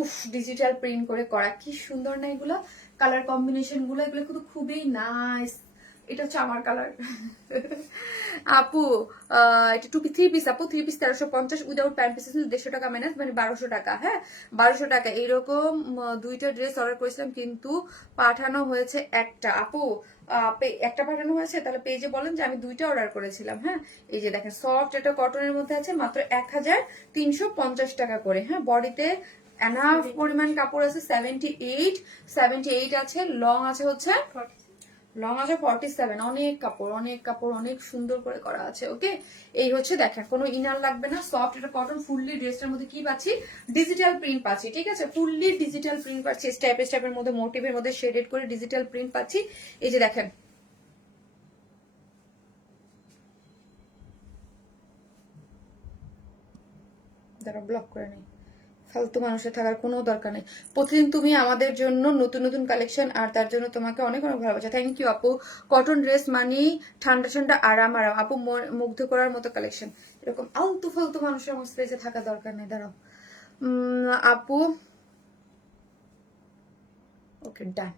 উফ, ডিজিটাল প্রিন্ট করে করা, কি সুন্দর না এগুলো কালার কম্বিনেশন গুলো, এগুলো কিন্তু খুবই নাইস। এটা হচ্ছে আমার কালার আপু। এটা 3 পিস আপু, 3 পিস 1350, উইদাউট প্যান্ট পিস 150 টাকা মাইনাস, মানে 1200 টাকা, হ্যাঁ 1200 টাকা। এইরকম দুইটা ড্রেস অর্ডার করেছিলাম, কিন্তু পাঠানো হয়েছে একটা আপু, একটা পাঠানো হয়েছে, তাহলে পেজে বলেন যে আমি দুইটা অর্ডার করেছিলাম, হ্যাঁ। এই যে দেখেন সফট, এটা কটনের মধ্যে আছে, মাত্র 1350 টাকা করে, হ্যাঁ। বডিতে এনাফ পরিমাণ কাপড় আছে। 78 আছে। লং আছে হচ্ছে 47। অনেক কাপড়, অনেক কাপড়, অনেক সুন্দর করে করা আছে। ওকে, এই হচ্ছে দেখেন, কোনো ইনার লাগবে না, সফট এটা কটন। ফুললি ড্রেসটার মধ্যে কি পাচ্ছি? ডিজিটাল প্রিন্ট পাচ্ছি। ঠিক আছে, ফুললি ডিজিটাল প্রিন্ট পাচ্ছি। স্টেপের মধ্যে, মোটিভের মধ্যে শেডেড করে ডিজিটাল প্রিন্ট পাচ্ছি। এই যে দেখেন, দাঁড়া ব্লক করে নেই, ফালতু মানুষের থাকার কোনো দরকার নেই। প্রতিদিন তুমি আমাদের জন্য নতুন নতুন কালেকশন, আর তার জন্য তোমাকে অনেক অনেক ভালোবাসা। থ্যাংক ইউ আপু। কটন ড্রেস মানেই ঠান্ডা ঠান্ডা আরাম আরাম আপু, মুগ্ধ করার মতো কালেকশন। এরকম আলতু ফালতু মানুষের আমার স্পেসে থাকা দরকার নেই। দাঁড়াও আপু, ওকে ডান।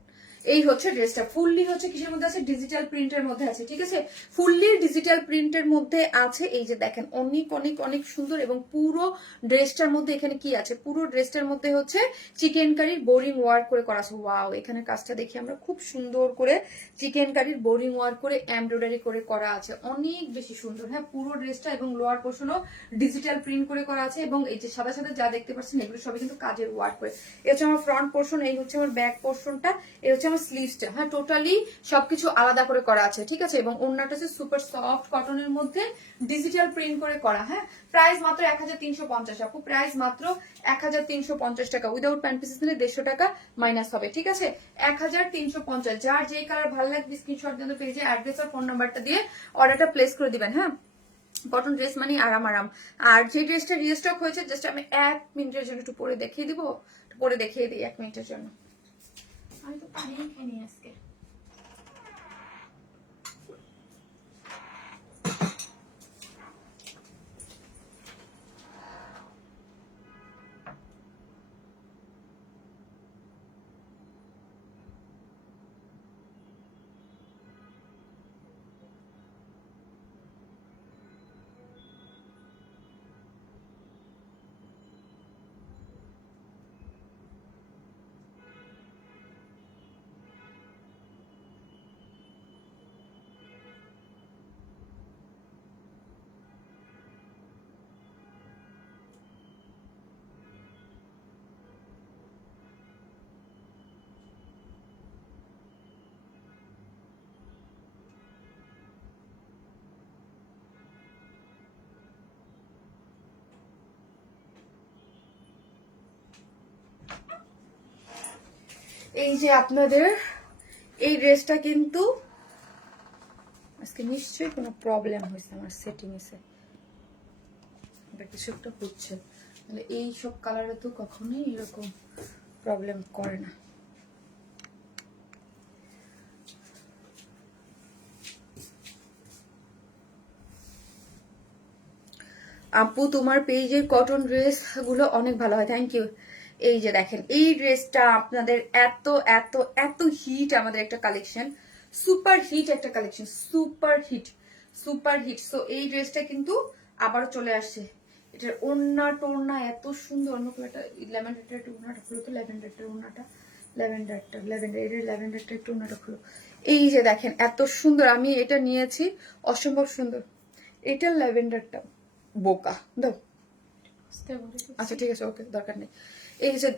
এই হচ্ছে ড্রেসটা, ফুললি হচ্ছে কিসের মধ্যে আছে? ডিজিটাল প্রিন্টের মধ্যে আছে। ঠিক আছে, ফুললি ডিজিটাল প্রিন্টের মধ্যে আছে। এই যে দেখেন, অনেক অনেক অনেক সুন্দর। এবং পুরো ড্রেসটার মধ্যে এখানে কি আছে? পুরো ড্রেসটার মধ্যে হচ্ছে চিকেন কারির বোরিং ওয়ার্ক করে করা আছে। ওয়াও, এখানে কাজটা দেখি আমরা, খুব সুন্দর করে চিকেন কারির বোরিং ওয়ার্ক করে এমব্রয়ডারি করে করা আছে। অনেক বেশি সুন্দর। হ্যাঁ, পুরো ড্রেসটা এবং লোয়ার পোর্শনও ডিজিটাল প্রিন্ট করে করা আছে। এবং এই যে সাদা সাদা যা দেখতে পাচ্ছেন, এগুলো সবই কিন্তু কাজের ওয়ার্ক করে। এই হচ্ছে আমার ফ্রন্ট পোর্শন, এই হচ্ছে আমার ব্যাক পোর্শনটা, এই হচ্ছে আমার স্লিভসটা। হ্যাঁ, টোটালি সবকিছু আলাদা করে করা আছে। ঠিক আছে, এবং ওড়নাটা হচ্ছে সুপার সফট কটনের মধ্যে ডিজিটাল প্রিন্ট করে করা। হ্যাঁ, প্রাইস মাত্র 1350 আপু, প্রাইস মাত্র 1350 টাকা। উইদাউট প্যান্ট পিসেস নিলে 150 টাকা মাইনাস হবে। ঠিক আছে, 1350। যার যেই কালার ভালো লাগবে স্ক্রিনশট দিয়ে পেজে অ্যাড্রেস আর ফোন নাম্বারটা দিয়ে অর্ডারটা প্লেস করে দিবেন। হ্যাঁ, কটন ড্রেস মানে আরাম আরাম। আর যে ড্রেসটা রিস্টক হয়েছে, জাস্ট আমি 1 মিনিটের জন্য একটু পরে দেখিয়ে দিব, পরে দেখিয়ে দিই 1 মিনিটের জন্য। আমি তো পানি খাইনি আজকে। এই যে আপনাদের এই ড্রেসটা কিন্তু আজকে নিশ্চয়ই কোনো প্রবলেম হয়েছে আমার সেটিং এসে, কিছু একটা হচ্ছে। মানে এই সব কালারে তো কখনোই এরকম প্রবলেম করে না। আপু, তোমার পেজের কটন ড্রেস গুলো অনেক ভালো হয়, থ্যাংক ইউ। এই যে দেখেন, এই ড্রেসটা আপনাদের এত এত এত হিট, আমাদের একটা কালেকশন, সুপার হিট একটা collection, super hit super hit. So এই ড্রেসটা কিন্তু আবারও চলে আসছে। এটার ওড়না টোড়না এত সুন্দর। অন্য কালারটা ল্যাভেন্ডারটা একটু ওড়নাটা খুলো তো, ল্যাভেন্ডারটার ওড়নাটা, ল্যাভেন্ডারটা একটু ওড়নাটা খুলো। এই যে দেখেন, এত সুন্দর। আমি এটা নিয়েছি, অসম্ভব সুন্দর। এটা ল্যাভেন্ডারটা বোকা দাও। আচ্ছা ঠিক আছে, ওকে, দরকার নেই। এই যে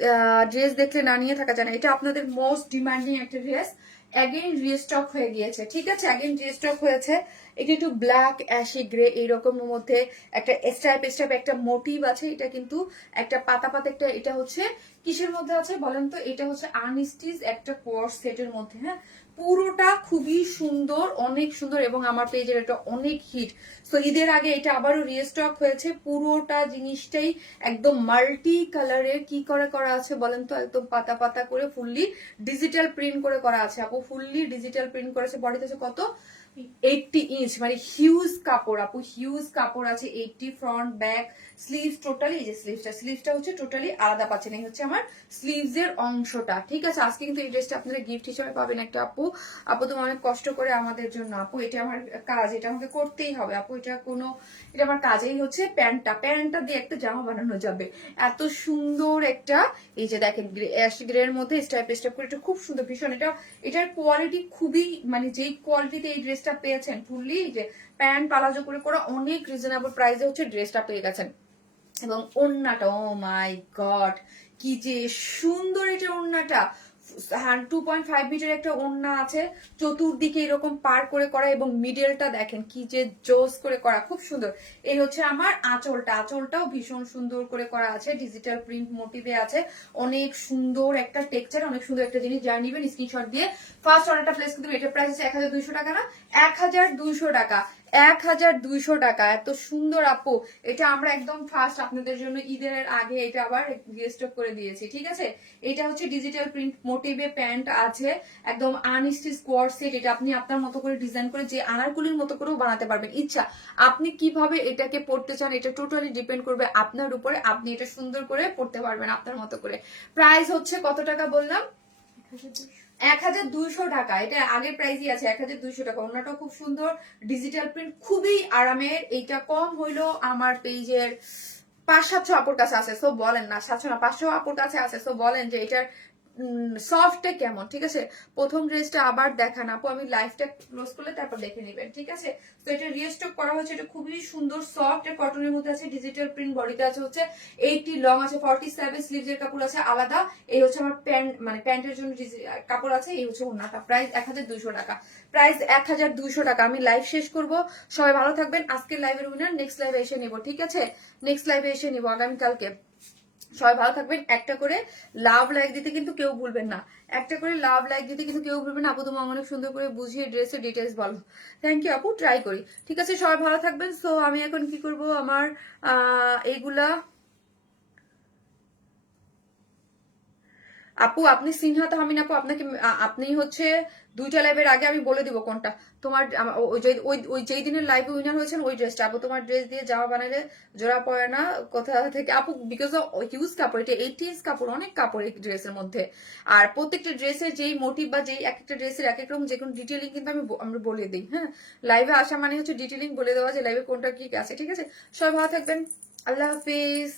ড্রেস দেখলে না নিয়ে থাকা যায় না। এটা আপনাদের মোস্ট ডিমান্ডিং একটা ড্রেস, অ্যাগেইন রিস্টক হয়ে গিয়েছে। ঠিক আছে, অ্যাগেইন রিস্টক হয়েছে। এটা একটু ব্ল্যাক অ্যাশি গ্রে এইরকম মধ্যে একটা স্ট্রাইপ একটা মোটিভ আছে। এটা কিন্তু একটা পাতা পাতা একটা, এটা হচ্ছে কিসের মধ্যে আছে বলেন তো? এটা হচ্ছে আনস্টিচ একটা কোর্স সেটের মধ্যে। হ্যাঁ, পুরোটা খুবই সুন্দর, অনেক সুন্দর। এবং আমার পেজের এটা অনেক হিট। সো ঈদের আগে এটা আবারও রিস্টক হয়েছে। পুরোটা জিনিসটাই একদম মাল্টি কালারের কি করে করা আছে বলেন তো? একদম পাতা পাতা করে ফুললি ডিজিটাল প্রিন্ট করে করা আছে আপু, ফুললি ডিজিটাল প্রিন্ট করেছে। বডিতে আছে কত? 80 ইঞ্চ, মানে হিউজ কাপড় আপু, হিউজ কাপড় আছে। 80 ফ্রন্ট ব্যাক স্লিভ টোটালি। এই যে স্লিভসটা হচ্ছে টোটালি আলাদা পাচ্ছেন। এই হচ্ছে আমার স্লিভস এর অংশটা। ঠিক আছে, আজকে কিন্তু এই ড্রেসটা আপনারা গিফট হিসেবে পাবেন একটা। আপু তুমি অনেক কষ্ট করে আমাদের জন্য, আপু এটা আমার কাজ, এটা আমাকে করতেই হবে আপু। এটা আমার কাজেই হচ্ছে প্যান্টটা দিয়ে একটা জামা বানানো যাবে। এত সুন্দর একটা, এই যে দেখেন অ্যাশ গ্রের মধ্যে স্টেপ করে, এটা খুব সুন্দর ভীষণ। এটার কোয়ালিটি খুবই, মানে যেই কোয়ালিটিতে এই ড্রেসটা পেয়েছেন ফুললি, যে প্যান্ট পালাজো করে করা, অনেক রিজনেবল প্রাইসে হচ্ছে ড্রেসটা পেয়ে গেছেন। এবং ওড়নাটা, ও মাই গড, কি যে সুন্দর এটা ওড়নাটা, 2.5 মিটার একটা ওড়না আছে, চতুর্দিকে এরকম পার করে করা, এবং মিডলটা দেখেন কি যে জোস করে করা, খুব সুন্দর। এই হচ্ছে আমার আঁচলটা, আঁচলটাও ভীষণ সুন্দর করে করা আছে, ডিজিটাল প্রিন্ট মোটিভে আছে, অনেক সুন্দর একটা টেক্সচার, অনেক সুন্দর একটা জিনিস। যারা নিবেন স্ক্রিনশট দিয়ে ফার্স্ট অর্ডারটা প্লেস করতে হবে। এটা প্রাইস হচ্ছে 1200 টাকা, না 1200 টাকা, 1200 টাকা। এত সুন্দর আপু, এটা আমরা একদম ফার্স্ট আপনাদের জন্য ঈদের আগে এটা আবার রিস্টক করে দিয়েছি, ঠিক আছে। এটা হচ্ছে ডিজিটাল প্রিন্ট মোটিভে প্যান্ট আছে, একদম আনস্টিচ কোয়ার সেট। এটা আপনি আপনার মতো করে ডিজাইন করে যে আনারকুলির মতো করেও বানাতে পারবেন, ইচ্ছা আপনি কিভাবে এটাকে পড়তে চান এটা টোটালি ডিপেন্ড করবে আপনার উপরে, আপনি এটা সুন্দর করে পড়তে পারবেন আপনার মতো করে। প্রাইস হচ্ছে কত টাকা বললাম, 1200 টাকা। এটা আগের প্রাইসই আছে 1200 টাকা। ওনাটাও খুব সুন্দর, ডিজিটাল প্রিন্ট, খুবই আরামের। এইটা কম হইলো আমার পেজের 500-700 আপুর কাছে আছে, সো বলেন না 700 না 500 আপুর কাছে আছে, সো বলেন যে এটার সফটটা কেমন, ঠিক আছে। প্রথম ড্রেসটা আবার দেখান আপু, আমি লাইভটা ক্লোজ করলে তারপর দেখে নেবেন, ঠিক আছে। তো এটা রিস্টক করা হয়েছে, এটা খুবই সুন্দর সফট এর কটনের মধ্যে আছে, ডিজিটাল প্রিন্ট, বডিতে আছে হচ্ছে 80 লং আছে, 47 স্লিভস এর কাপড় আছে আলাদা। এই হচ্ছে আমার প্যান্ট, মানে প্যান্টের জন্য কাপড় আছে। এই হচ্ছে ওন্নাটা, প্রাইস 1200 টাকা, প্রাইস 1200 টাকা। আমি লাইভ শেষ করব, সবাই ভালো থাকবেন। আজকের লাইভের উইনার নেক্সট লাইভে এসে নিব, ঠিক আছে, নেক্সট লাইভে এসে নিব আগামীকালকে। সবাই ভালো থাকবেন। একটা করে লাভ লাইক দিতে কিন্তু কেউ ভুলবেন না, একটা করে লাভ লাইক দিতে কিন্তু কেউ ভুলবেন না। আপু তোমার অনেক সুন্দর করে বুঝিয়ে ড্রেসের ডিটেলস বলো। থ্যাংক ইউ আপু, ট্রাই করি, ঠিক আছে। সবাই ভালো থাকবেন। সো আমি এখন কি করব, আমার এইগুলা আপু, আপনি সিনহা তাহমিন আপু, আপনাকে আপনি হচ্ছে 2টা লাইভের আগে আমি বলে দিব কোনটা তোমার। ওই যেই দিনের লাইভে উইনার হয়েছেন ওই ড্রেসটা আপু, তোমার ড্রেস দিয়ে যাওয়া বানালে জোড়া পড়ে না কোথা থেকে আপু, বিকজ অফ হিউজ কাপড়, এটা 80 ইঞ্চ কাপড়, অনেক কাপড় এই ড্রেসের মধ্যে। আর প্রত্যেকটা ড্রেসের যেই মোটিভ বা যেই এক একটা ড্রেসের এক এক রকম যে কোনো ডিটেলিং কিন্তু আমি বলে দিই। হ্যাঁ, লাইভে আসা মানে হচ্ছে ডিটেলিং বলে দেওয়া যে লাইভে কোনটা কি আছে, ঠিক আছে। সবাই ভালো থাকবেন, আল্লাহ হাফিজ।